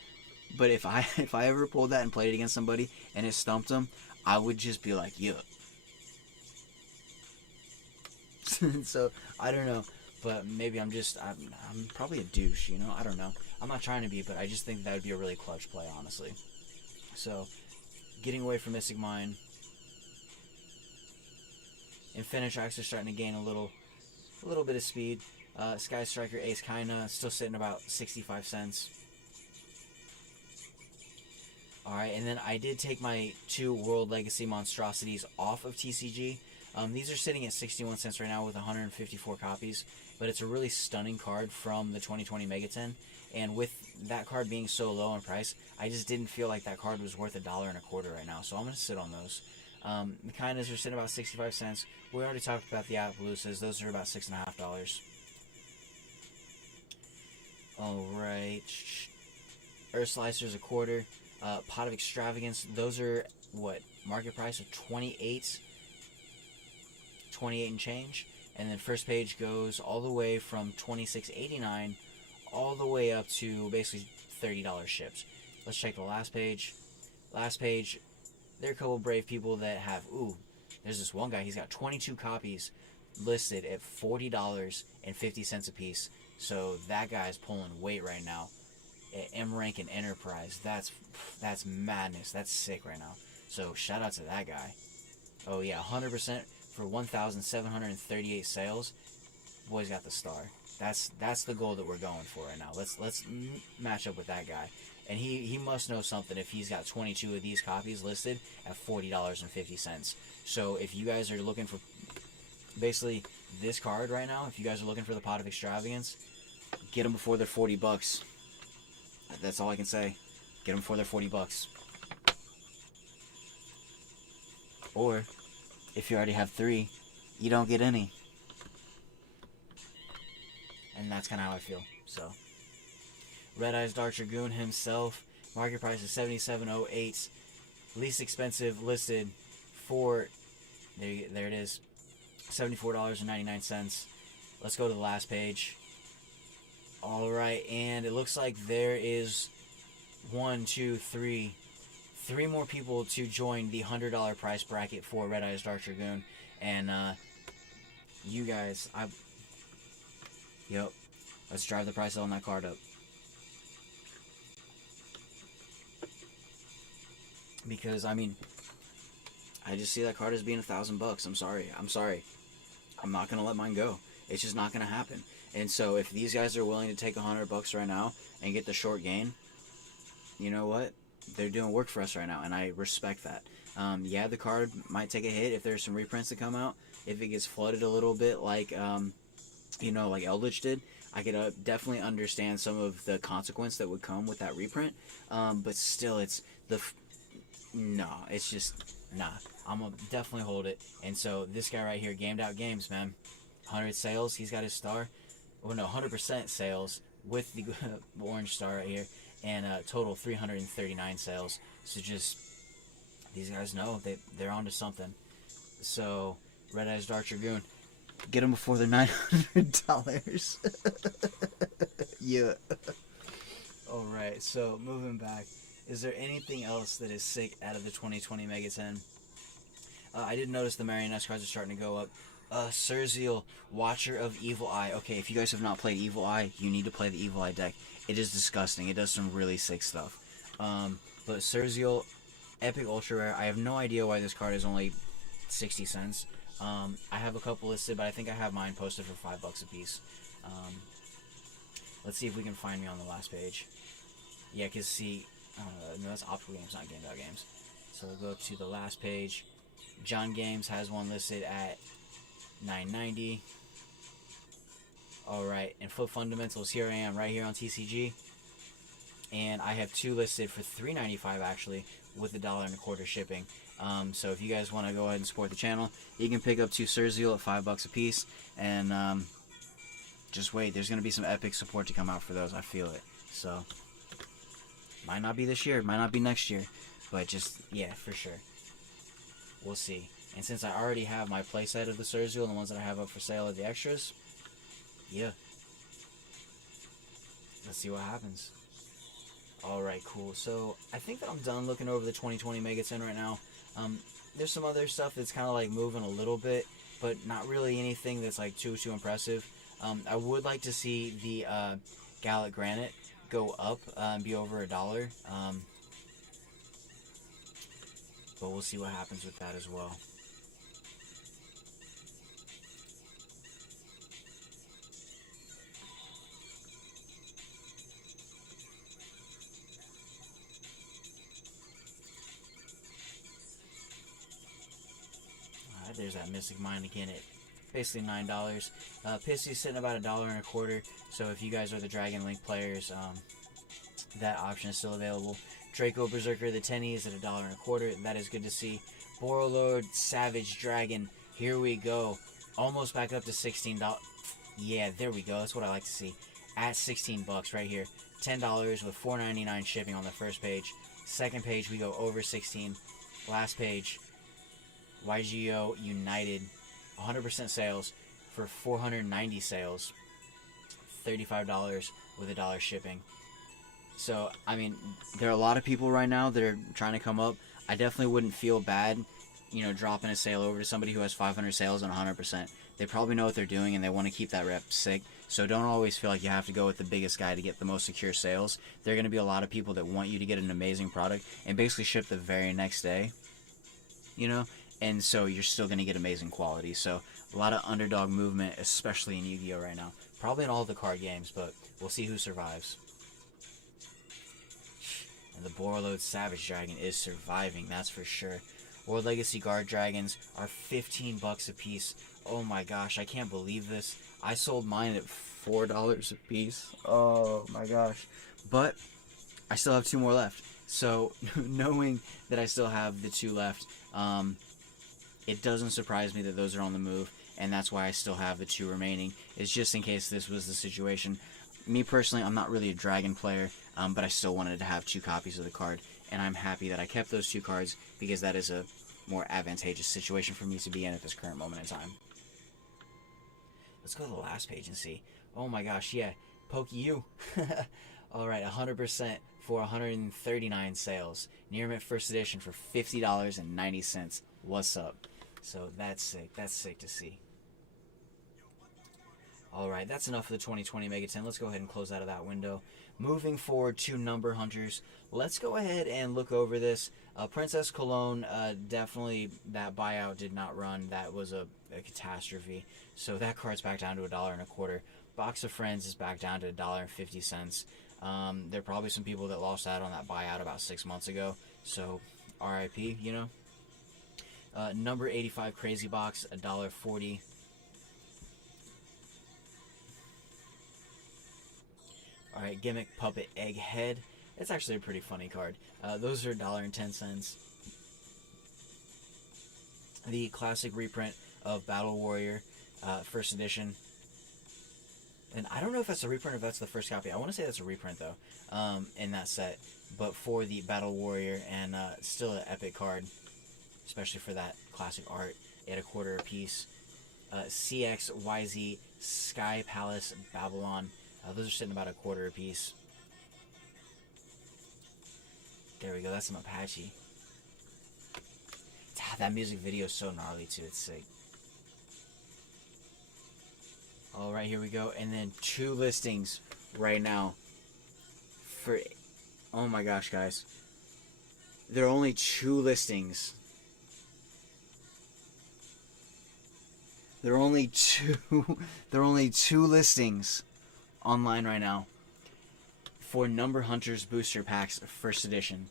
But if I ever pulled that and played it against somebody and it stumped them, I would just be like, yeah. So, I don't know. But maybe I'm probably a douche, you know? I don't know. I'm not trying to be, but I just think that would be a really clutch play, honestly. So, getting away from Mystic Mine. Infinitracks are starting to gain a little bit of speed. Sky Striker Ace Kaina still sitting about 65 cents. Alright, and then I did take my two World Legacy monstrosities off of TCG. These are sitting at 61 cents right now with 154 copies, but it's a really stunning card from the 2020 Megaten, and with that card being so low in price, I just didn't feel like that card was worth $1.25 right now, so I'm going to sit on those. The Kainas are sitting about 65 cents. We already talked about the Appaloosas. Those are about $6.50. Alright. Earth Slicer's a quarter. Pot of Extravagance, those are, what, market price of 28 and change. And then first page goes all the way from $26.89 all the way up to basically $30 shipped. Let's check the last page. Last page, there are a couple brave people that have, there's this one guy, he's got 22 copies listed at $40.50 a piece. So that guy's pulling weight right now. M rank and Enterprise, that's madness. That's sick right now. So shout out to that guy. Oh yeah, 100% for 1,738 sales. Boy's got the star. That's the goal that we're going for right now. Let's match up with that guy. And he must know something if he's got 22 of these copies listed at $40.50. So if you guys are looking for basically this card right now, if you guys are looking for the Pot of Extravagance, get them before they're $40. That's all I can say. Get them before they're $40. Or, if you already have 3, you don't get any. And that's kind of how I feel. So, Red Eyes Dark Dragoon himself. Market price is $77.08. Least expensive listed for, there it is, $74.99. Let's go to the last page. Alright, and it looks like there is 3 more people to join the $100 price bracket for Red Eyes Dark Dragoon. And you guys, let's drive the price on that card up. Because, I mean, I just see that card as being $1,000. I'm sorry. I'm not going to let mine go. It's just not going to happen. And so if these guys are willing to take $100 right now and get the short gain, you know what? They're doing work for us right now, and I respect that. Yeah, the card might take a hit if there's some reprints that come out. If it gets flooded a little bit, like like Eldritch did, I could definitely understand some of the consequence that would come with that reprint. But still, it's it's just nah. I'm gonna definitely hold it. And so this guy right here, Gamed Out Games, man, 100 sales. He's got his star. Well, no, 100% sales with the orange star right here, and total 339 sales. So just these guys know they're onto something. So Red Eyes Dark Dragoon, get them before they're $900. Yeah. All right. So moving back, is there anything else that is sick out of the 2020 Mega 10? I did notice the Marionette cards are starting to go up. Surzeal, Watcher of Evil Eye. Okay, if you guys have not played Evil Eye, you need to play the Evil Eye deck. It is disgusting. It does some really sick stuff. But Surzeal, Epic Ultra Rare. I have no idea why this card is only 60 cents. I have a couple listed, but I think I have mine posted for $5 a piece. Let's see if we can find me on the last page. Yeah, because see, no, that's Optical Games, not Gamed Out Games. So we'll go to the last page. John Games has one listed at $9.90. Alright, and for Fundmntls, here I am, right here on TCG. And I have two listed for $3.95 actually, with $1.25 shipping. So if you guys want to go ahead and support the channel, you can pick up two Surzeal at $5 a piece. And just wait, there's going to be some epic support to come out for those. I feel it. So, might not be this year, might not be next year. But just, yeah, for sure. We'll see. And since I already have my playset of the Surzeal and the ones that I have up for sale at the extras, yeah. Let's see what happens. Alright, cool. So, I think that I'm done looking over the 2020 Mega 10 right now. There's some other stuff that's kind of like moving a little bit, but not really anything that's like too impressive. I would like to see the Gallic Granite go up and be over $1. But we'll see what happens with that as well. Alright, there's that Mystic Mine again at basically $9. Pissy's sitting about $1.25. So if you guys are the Dragon Link players, that option is still available. Draco Berserker, the tennies at $1.25. That is good to see. Borrowlord Savage Dragon. Here we go. Almost back up to $16. Yeah, there we go. That's what I like to see. At $16 right here. $10 with $4.99 shipping on the first page. Second page, we go over 16. Last page, YGO United. 100% sales for 490 sales. $35 with $1 shipping. So, I mean, there are a lot of people right now that are trying to come up. I definitely wouldn't feel bad, dropping a sale over to somebody who has 500 sales and 100%. They probably know what they're doing and they want to keep that rep sick. So don't always feel like you have to go with the biggest guy to get the most secure sales. There are going to be a lot of people that want you to get an amazing product and basically ship the very next day, and so you're still going to get amazing quality. So a lot of underdog movement, especially in Yu-Gi-Oh right now. Probably in all the card games, but we'll see who survives. And the Borrowlord Savage Dragon is surviving, that's for sure. World Legacy Guard Dragons are $15 a piece. Oh my gosh, I can't believe this. I sold mine at $4 a piece. Oh my gosh. But I still have two more left. So knowing that I still have the two left, it doesn't surprise me that those are on the move. And that's why I still have the two remaining. It's just in case this was the situation. Me personally, I'm not really a dragon player, but I still wanted to have two copies of the card. And I'm happy that I kept those two cards because that is a more advantageous situation for me to be in at this current moment in time. Let's go to the last page and see. Oh my gosh, yeah. Poke-You. Alright, 100% for 139 sales. Near Mint First Edition for $50.90. What's up? So that's sick. That's sick to see. Alright, that's enough for the 2020 Mega 10. Let's go ahead and close out of that window. Moving forward to number hunters. Let's go ahead and look over this. Princess Cologne, definitely that buyout did not run. That was a catastrophe. So that card's back down to $1.25. Box of Friends is back down to $1.50. There are probably some people that lost out on that buyout about 6 months ago, so RIP, you know. Number 85 Crazy Box, $1.40. Alright, Gimmick Puppet Egghead. It's actually a pretty funny card. Those are $1.10. The classic reprint of Battle Warrior, first edition. And I don't know if that's a reprint or if that's the first copy. I want to say that's a reprint, though, in that set. But for the Battle Warrior, and still an epic card, especially for that classic art at $0.25 a piece. CXYZ Sky Palace Babylon. Those are sitting about $0.25 a piece. There we go. That's some Apache. That music video is so gnarly too. It's sick. All right, here we go. And then 2 listings right now. For, oh my gosh, guys. There are only 2 listings. There are only two listings online right now for Number Hunters booster packs, first edition.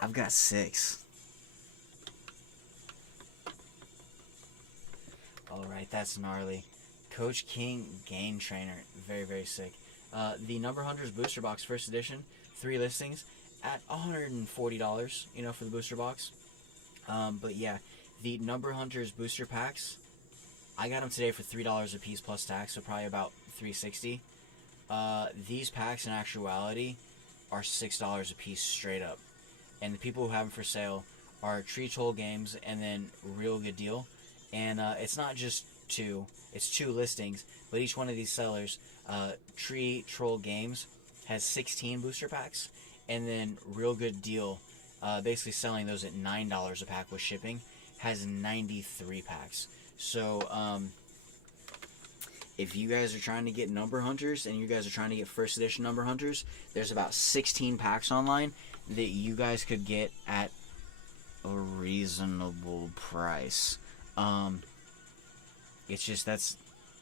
I've got 6. Alright, that's gnarly. Coach King Game Trainer. Very, very sick. The Number Hunters booster box, first edition. 3 listings at $140, you know, for the booster box. But yeah, the Number Hunters booster packs, I got them today for $3 a piece plus tax, so probably about $3.60. These packs in actuality are $6 a piece straight up. And the people who have them for sale are Tree Troll Games and then Real Good Deal. And it's not just 2, it's 2 listings, but each one of these sellers, Tree Troll Games has 16 booster packs, and then Real Good Deal, basically selling those at $9 a pack with shipping, has 93 packs. So if you guys are trying to get Number Hunters and you guys are trying to get first edition Number Hunters, there's about 16 packs online that you guys could get at a reasonable price. It's just,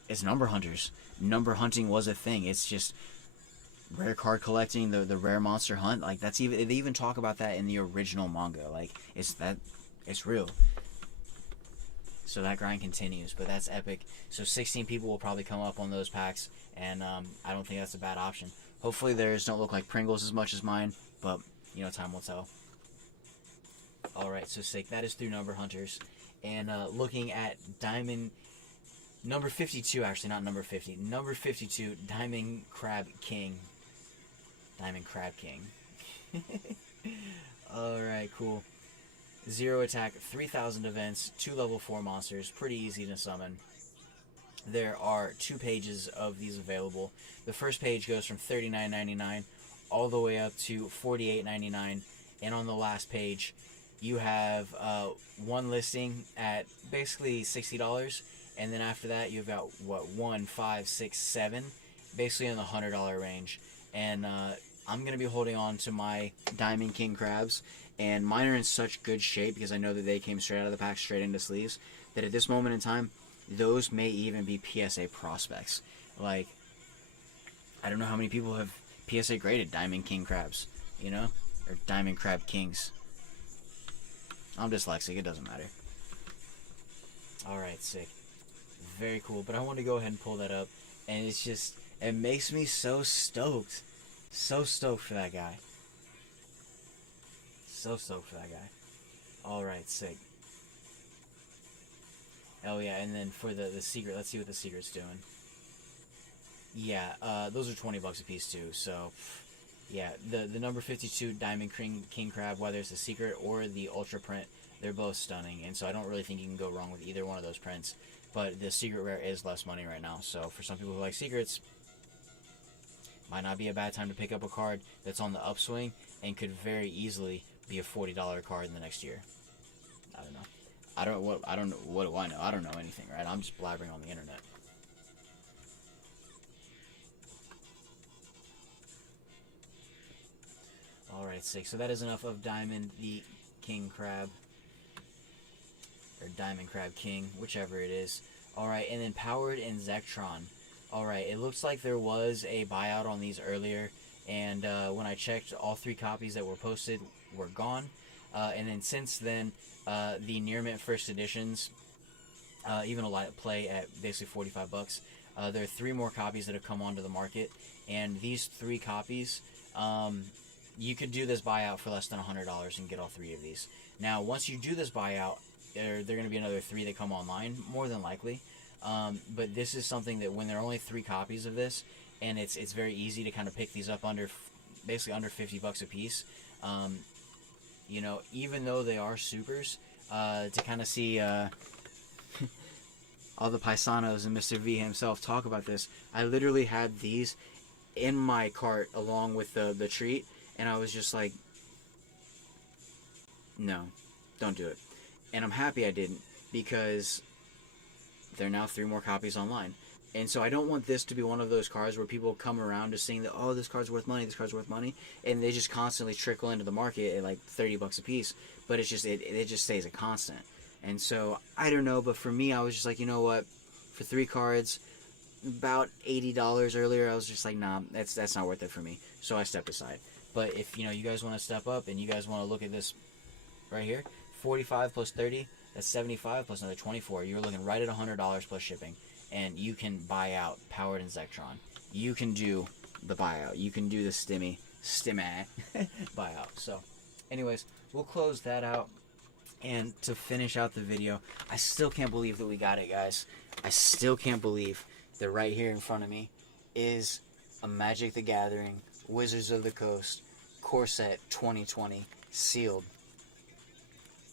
it's Number Hunters. Number hunting was a thing. It's just rare card collecting, the rare monster hunt. Like, that's even, they even talk about that in the original manga. Like, it's real. So that grind continues, but that's epic. So 16 people will probably come up on those packs, and I don't think that's a bad option. Hopefully theirs don't look like Pringles as much as mine, but, you know, time will tell. Alright, so sick. That is through Number Hunters. And looking at Diamond, number 52, actually, not number 50. Number 52, Diamond Crab King. Diamond Crab King. Alright, cool. 0 attack, 3,000 events, 2 level 4 monsters, pretty easy to summon. There are 2 pages of these available. The first page goes from $39.99 all the way up to $48.99, and on the last page you have 1 listing at basically $60, and then after that you've got, what, 1, 5, 6, 7, basically in the $100 range. And I'm going to be holding on to my Diamond King crabs, and mine are in such good shape because I know that they came straight out of the pack, straight into sleeves, that at this moment in time, those may even be PSA prospects. Like, I don't know how many people have PSA graded Diamond King crabs, you know? Or Diamond Crab Kings. I'm dyslexic, it doesn't matter. Alright, sick. Very cool, but I want to go ahead and pull that up, and it's just, it makes me so stoked. So stoked for that guy. So stoked for that guy. Alright, sick. Oh yeah, and then for the secret, let's see what the secret's doing. Yeah, those are 20 bucks a piece too, so yeah, the number 52 Diamond King Crab, whether it's the secret or the ultra print, they're both stunning, and so I don't really think you can go wrong with either one of those prints. But the secret rare is less money right now, so for some people who like secrets, might not be a bad time to pick up a card that's on the upswing and could very easily be a $40 card in the next year. I don't know. What do I know? I don't know anything, right? I'm just blabbering on the internet. Alright, sick. So that is enough of Diamond the King Crab. Or Diamond Crab King, whichever it is. Alright, and then Powered and Zectron. Alright, it looks like there was a buyout on these earlier, and when I checked, all 3 copies that were posted were gone. And then since then, the near mint first editions, even a light play at basically 45 bucks, there are 3 more copies that have come onto the market, and these 3 copies, you could do this buyout for less than $100 and get all 3 of these. Now, once you do this buyout, there are going to be another 3 that come online, more than likely. But this is something that when there are only 3 copies of this, and it's very easy to kind of pick these up basically under 50 bucks a piece. You know, even though they are supers, to kind of see all the paisanos and Mr. V himself talk about this, I literally had these in my cart along with the treat, and I was just like, no, don't do it. And I'm happy I didn't, because there are now 3 more copies online. And so I don't want this to be one of those cards where people come around to saying that, oh, this card's worth money, this card's worth money, and they just constantly trickle into the market at like 30 bucks a piece, but it's just it just stays a constant. And so I don't know, but for me, I was just like, you know what, for 3 cards, about $80 earlier, I was just like, nah, that's not worth it for me. So I stepped aside. But if you guys want to step up and you guys want to look at this right here, 45 plus 30, that's 75 plus another 24. You're looking right at $100 plus shipping, and you can buy out Powered and Zectron. You can do the buyout. You can do the stimmy buyout. So, anyways, we'll close that out. And to finish out the video, I still can't believe that we got it, guys. I still can't believe that right here in front of me is a Magic the Gathering Wizards of the Coast core set 2020 sealed.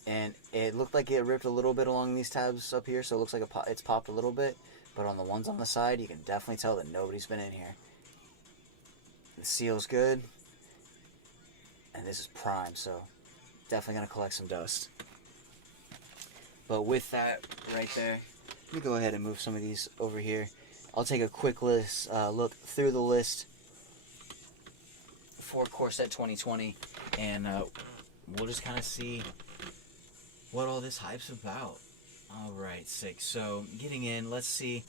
And it looked like it ripped a little bit along these tabs up here, so it looks like it's popped a little bit. But on the ones on the side, you can definitely tell that nobody's been in here. The seal's good. And this is prime, so definitely going to collect some dust. But with that right there, let me go ahead and move some of these over here. I'll take a quick look through the list for core set 2020, and we'll just kind of see what all this hype's about. Alright, sick. So, getting in, let's see.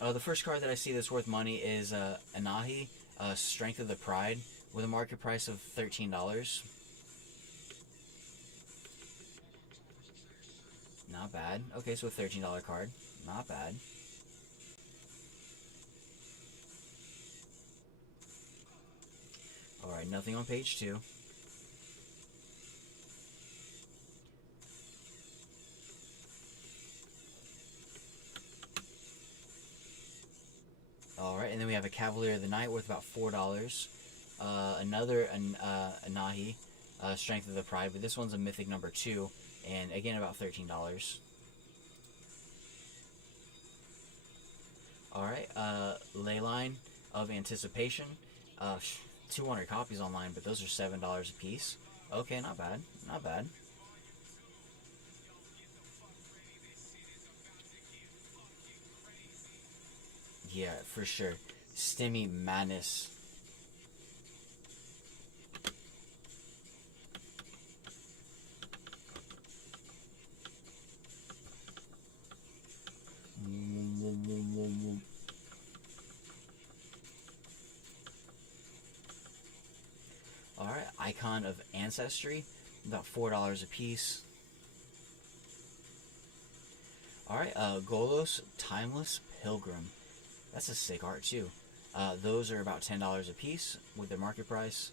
The first card that I see that's worth money is Anahi, Strength of the Pride, with a market price of $13. Not bad. Okay, so a $13 card. Not bad. Alright, nothing on page 2. Alright, and then we have a Cavalier of the Night worth about $4. Another Anahi, Strength of the Pride, but this one's a Mythic number 2, and again about $13. Alright, Leyline of Anticipation, 200 copies online, but those are $7 a piece. Okay, not bad, not bad. Yeah, for sure. Stimmy Madness. Alright, Icon of Ancestry, about $4 a piece. Alright, Golos Timeless Pilgrim. That's a sick art too. Those are about $10 a piece with their market price.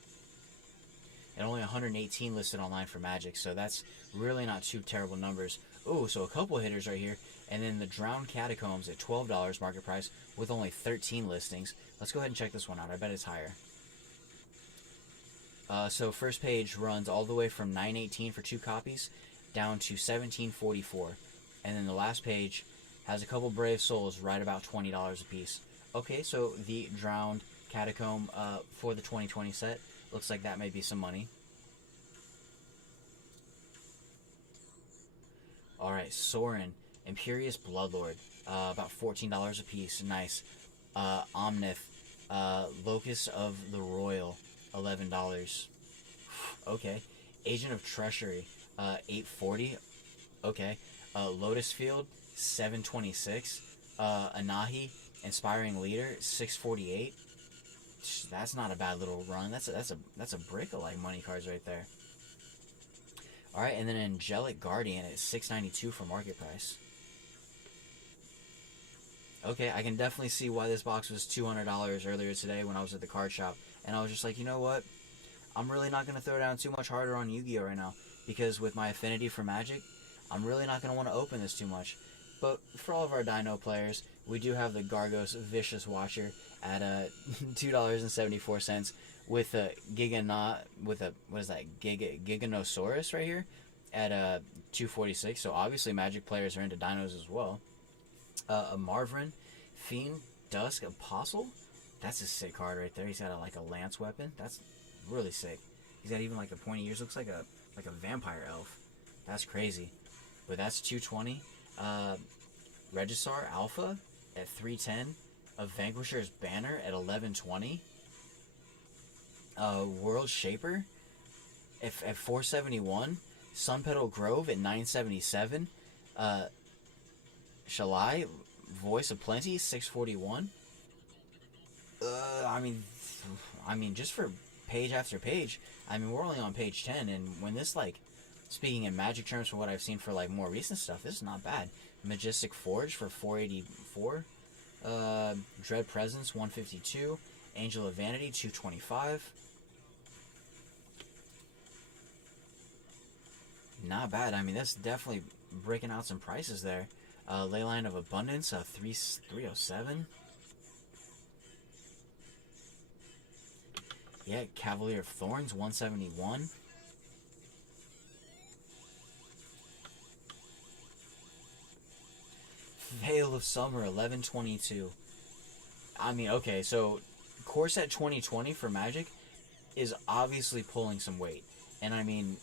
And only 118 listed online for Magic, so that's really not too terrible numbers. Oh, so a couple hitters right here. And then the Drowned Catacombs at $12 market price with only 13 listings. Let's go ahead and check this one out. I bet it's higher. So first page runs all the way from $9.18 for 2 copies down to $17.44. And then the last page has a couple Brave Souls right about $20 a piece. Okay, so the Drowned Catacomb for the 2020 set. Looks like that may be some money. Alright, Sorin, Imperious Bloodlord, about $14 a piece. Nice. Omnith, Locust of the Royal, $11. Okay. Agent of Treachery, $8.40. Okay. Lotus Field, 726. Anahi, Inspiring Leader, 648. That's not a bad little run. That's a brick of like money cards right there. All right, and then Angelic Guardian at 692 for market price. Okay, I can definitely see why this box was $200 earlier today when I was at the card shop, and I was just like, you know what? I'm really not going to throw down too much harder on Yu-Gi-Oh right now, because with my affinity for Magic, I'm really not going to want to open this too much. But for all of our Dino players, we do have the Gargos Vicious Watcher at $2.74 with a Giganosaurus right here at $2.46. So obviously Magic players are into dinos as well. A Marvin, Fiend, Dusk, Apostle. That's a sick card right there. He's got a lance weapon. That's really sick. He's got even like the pointy ears. Looks like a vampire elf. That's crazy. But that's $2.20. Regisar Alpha at $3.10. A Vanquisher's Banner at $11.20. World Shaper at $4.71. Sunpetal Grove at $9.77. Shalai, Voice of Plenty, $6.41. I mean, just for page after page, I mean, we're only on page 10, and when this, like, speaking in Magic terms from what I've seen for, like, more recent stuff, this is not bad. Majestic Forge for $4.84. Dread Presence, $152. Angel of Vanity, $225. Not bad. I mean, that's definitely breaking out some prices there. Leyline of Abundance, $307. Yeah, Cavalier of Thorns, $171. Veil of Summer, $11.22. I mean, okay, so Core Set 2020 for Magic is obviously pulling some weight. And I mean,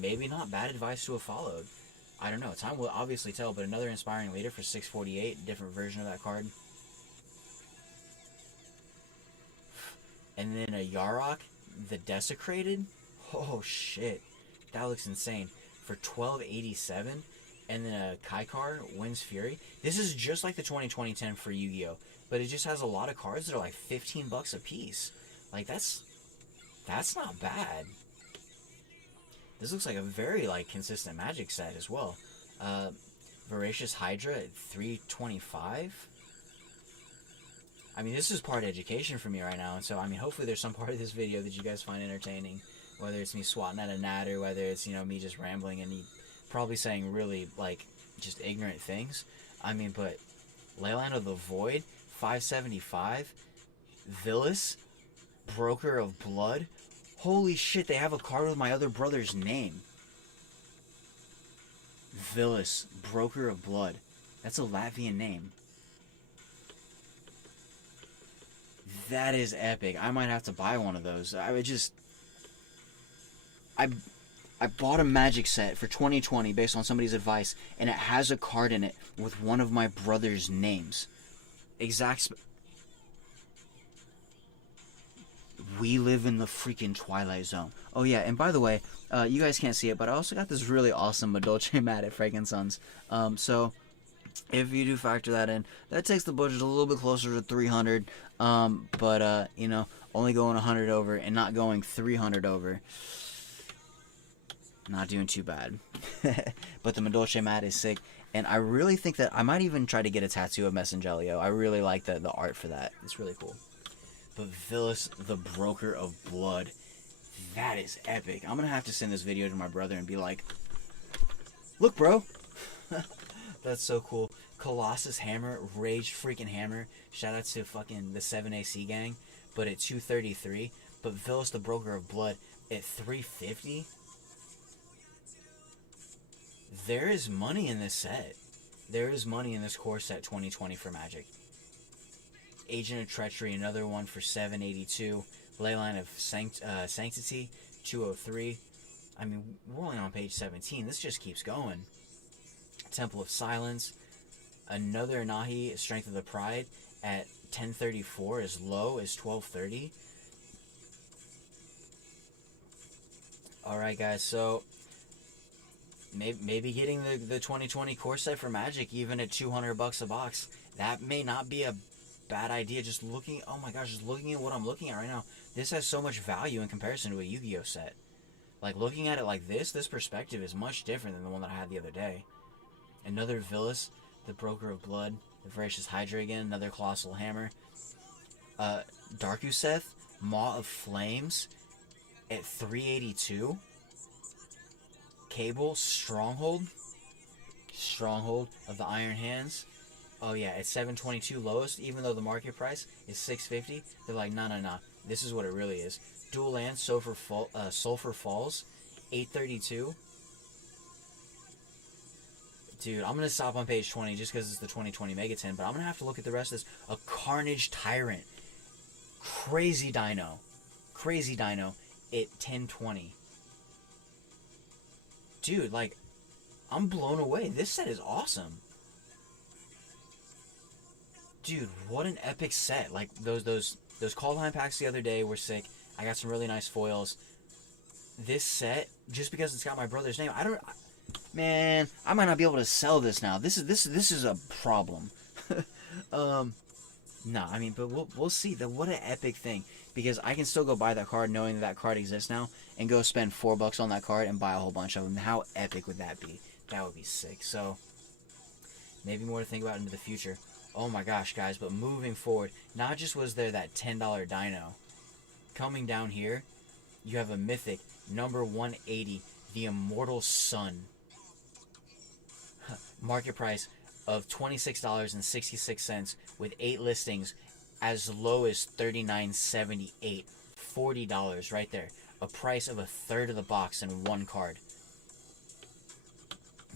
maybe not bad advice to have followed. I don't know. Time will obviously tell, but another Inspiring Leader for $6.48. Different version of that card. And then a Yarok, the Desecrated. Oh, shit. That looks insane. For $12.87. And then a Kaikar, Wind's Fury. This is just like the 2020-10 for Yu-Gi-Oh! But it just has a lot of cards that are like $15 a piece. Like, that's not bad. This looks like a very, like, consistent Magic set as well. Voracious Hydra at $3.25. I mean, this is part education for me right now, and so, I mean, hopefully there's some part of this video that you guys find entertaining. Whether it's me swatting at a gnat, or whether it's, you know, me just rambling and probably saying really, like, just ignorant things. I mean, but Leyline of the Void, $5.75. Villas, Broker of Blood. Holy shit, they have a card with my other brother's name. Villas, Broker of Blood. That's a Latvian name. That is epic. I might have to buy one of those. I bought a Magic set for 2020 based on somebody's advice, and it has a card in it with one of my brother's names. We live in the freaking Twilight Zone. Oh yeah, and by the way, you guys can't see it, but I also got this really awesome Madolche mat at Frankenstein's. So if you do factor that in, that takes the budget a little bit closer to 300. But you know, only going 100 over and not going 300 over. Not doing too bad. But the Madolche mat is sick, and I really think that I might even try to get a tattoo of Messengelio. I really like the art for that. It's really cool. But Villas, the Broker of Blood. That is epic. I'm going to have to send this video to my brother and be like, look, bro. That's so cool. Colossus Hammer, Rage freaking Hammer. Shout out to fucking the 7AC gang. But at $233. But Villas, the Broker of Blood at $350. There is money in this set. There is money in this core set 2020 for Magic. Agent of Treachery, another one for $782. Leyline of Sanctity, $203. I mean, we're only on page 17. This just keeps going. Temple of Silence. Another Nahi, Strength of the Pride, at $1034, as low as $1230. Alright, guys, so maybe getting the 2020 core set for Magic even at $200 a box, that may not be a bad idea. Just looking, oh my gosh, just looking at what I'm looking at right now, this has so much value in comparison to a Yu-Gi-Oh set. Like, looking at it like this perspective is much different than the one that I had the other day. Another Villas, the Broker of Blood, the Voracious Hydra again, another Colossal Hammer. Darkuseth, Maw of Flames at 382. Cable, Stronghold of the Iron Hands. Oh yeah, it's 722 lowest, even though the market price is 650. They're like, no. This is what it really is. Dual Land, Sulfur Falls, 832. Dude, I'm gonna stop on page 20 just because it's the 2020 Mega 10, but I'm gonna have to look at the rest of this. A Carnage Tyrant, crazy dino, at 1020. Dude, like, I'm blown away. This set is awesome. Dude, what an epic set. Like, those Kaldheim packs the other day were sick. I got some really nice foils. This set, just because it's got my brother's name, man, I might not be able to sell this now. This is a problem. No, I mean, but we'll see. What an epic thing, because I can still go buy that card knowing that card exists now and go spend $4 on that card and buy a whole bunch of them. How epic would that be? That would be sick. So maybe more to think about into the future. Oh my gosh, guys, but moving forward, not just was there that $10 dino. Coming down here, you have a mythic, number 180, the Immortal Sun. Market price of $26.66 with 8 listings, as low as $39.78. $40 right there. A price of a third of the box in one card.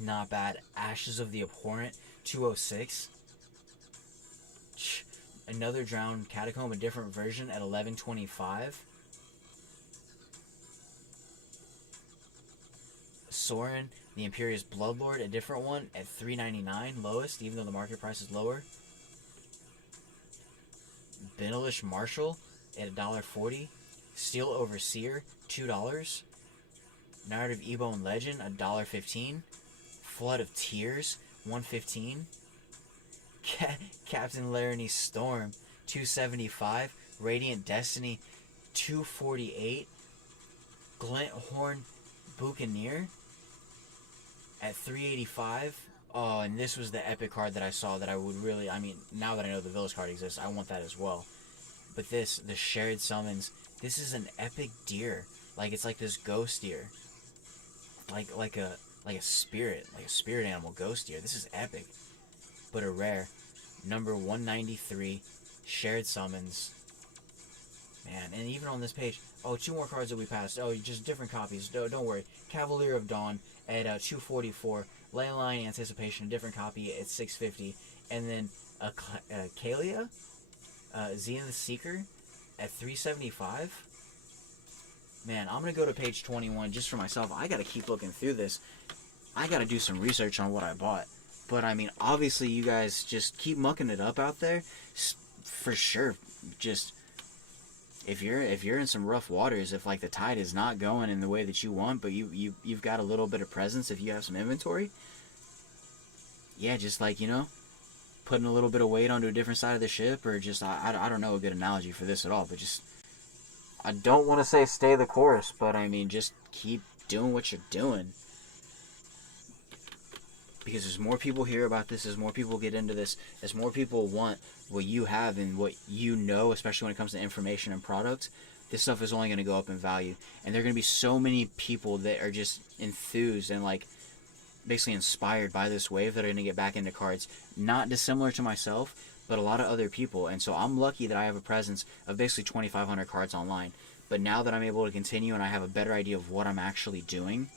Not bad. Ashes of the Abhorrent, 206. Another Drowned Catacomb, a different version, at $11.25. Sorin, the Imperious Bloodlord, a different one, at $3.99, lowest, even though the market price is lower. Benelish Marshal at $1.40. Steel Overseer, $2. Narrative Ebone Legend, $1.15. Flood of Tears, $1.15. Captain Laramie Storm, $2.75. Radiant Destiny, $2.48. Glinthorn Buccaneer at $3.85. Oh, and this was the epic card that I saw that I would really, I mean, now that I know the Village card exists, I want that as well. But this, the Shared Summons, this is an epic deer. Like, it's like this ghost deer. Like a spirit animal ghost deer. This is epic. But a rare. Number 193, Shared Summons. Man, and even on this page, oh, 2 more cards that we passed. Oh, just different copies. Don't worry. Cavalier of Dawn at $2.44. Leyline Anticipation, a different copy at $6.50. And then a Kalia, Xenon the Seeker at $3.75. Man, I'm going to go to page 21 just for myself. I got to keep looking through this. I got to do some research on what I bought. But, I mean, obviously you guys just keep mucking it up out there. For sure. Just, if you're in some rough waters, if, like, the tide is not going in the way that you want, but you've got a little bit of presence, if you have some inventory, yeah, just, like, you know, putting a little bit of weight onto a different side of the ship, or just, I don't know a good analogy for this at all, but just, I don't want to say stay the course, but, I mean, just keep doing what you're doing. Because as more people hear about this, as more people get into this, as more people want what you have and what you know, especially when it comes to information and products, this stuff is only going to go up in value. And there are going to be so many people that are just enthused and, like, basically inspired by this wave that are going to get back into cards. Not dissimilar to myself, but a lot of other people. And so I'm lucky that I have a presence of basically 2,500 cards online. But now that I'm able to continue and I have a better idea of what I'm actually doing,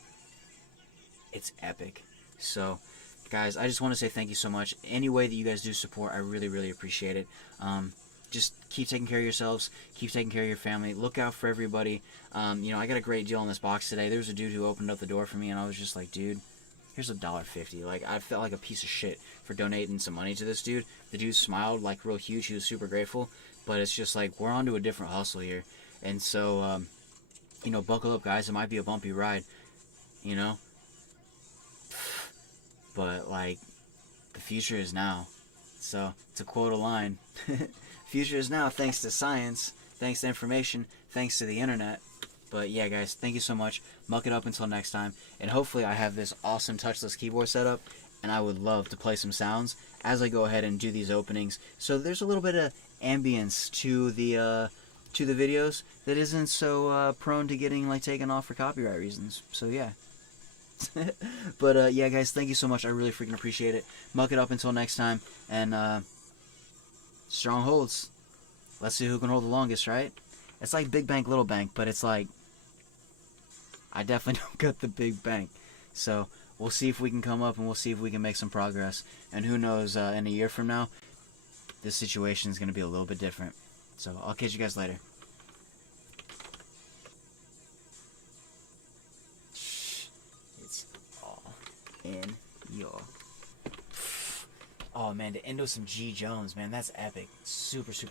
it's epic. So, guys, I just want to say thank you so much. Any way that you guys do support, I really, really appreciate it. Just keep taking care of yourselves. Keep taking care of your family. Look out for everybody. You know, I got a great deal on this box today. There was a dude who opened up the door for me, and I was just like, dude, here's $1.50. Like, I felt like a piece of shit for donating some money to this dude. The dude smiled, like, real huge. He was super grateful. But it's just like, we're on to a different hustle here. And so, you know, buckle up, guys. It might be a bumpy ride, you know. but like the future is now. So to quote a line, future is now thanks to science, thanks to information, thanks to the internet. But yeah, guys, thank you so much. Muck it up until next time, and hopefully I have this awesome touchless keyboard set up, and I would love to play some sounds as I go ahead and do these openings. So there's a little bit of ambience to the videos that isn't so prone to getting like taken off for copyright reasons. So yeah. But yeah, guys, thank you so much. I really freaking appreciate it. Muck it up until next time, and strong holds. Let's see who can hold the longest, right? It's like big bank, little bank, but it's like I definitely don't got the big bank. So we'll see if we can come up, and we'll see if we can make some progress. And who knows, in a year from now, this situation is going to be a little bit different. So I'll catch you guys later. It's all in your... Oh man, to end with some G. Jones, man, that's epic. Super, super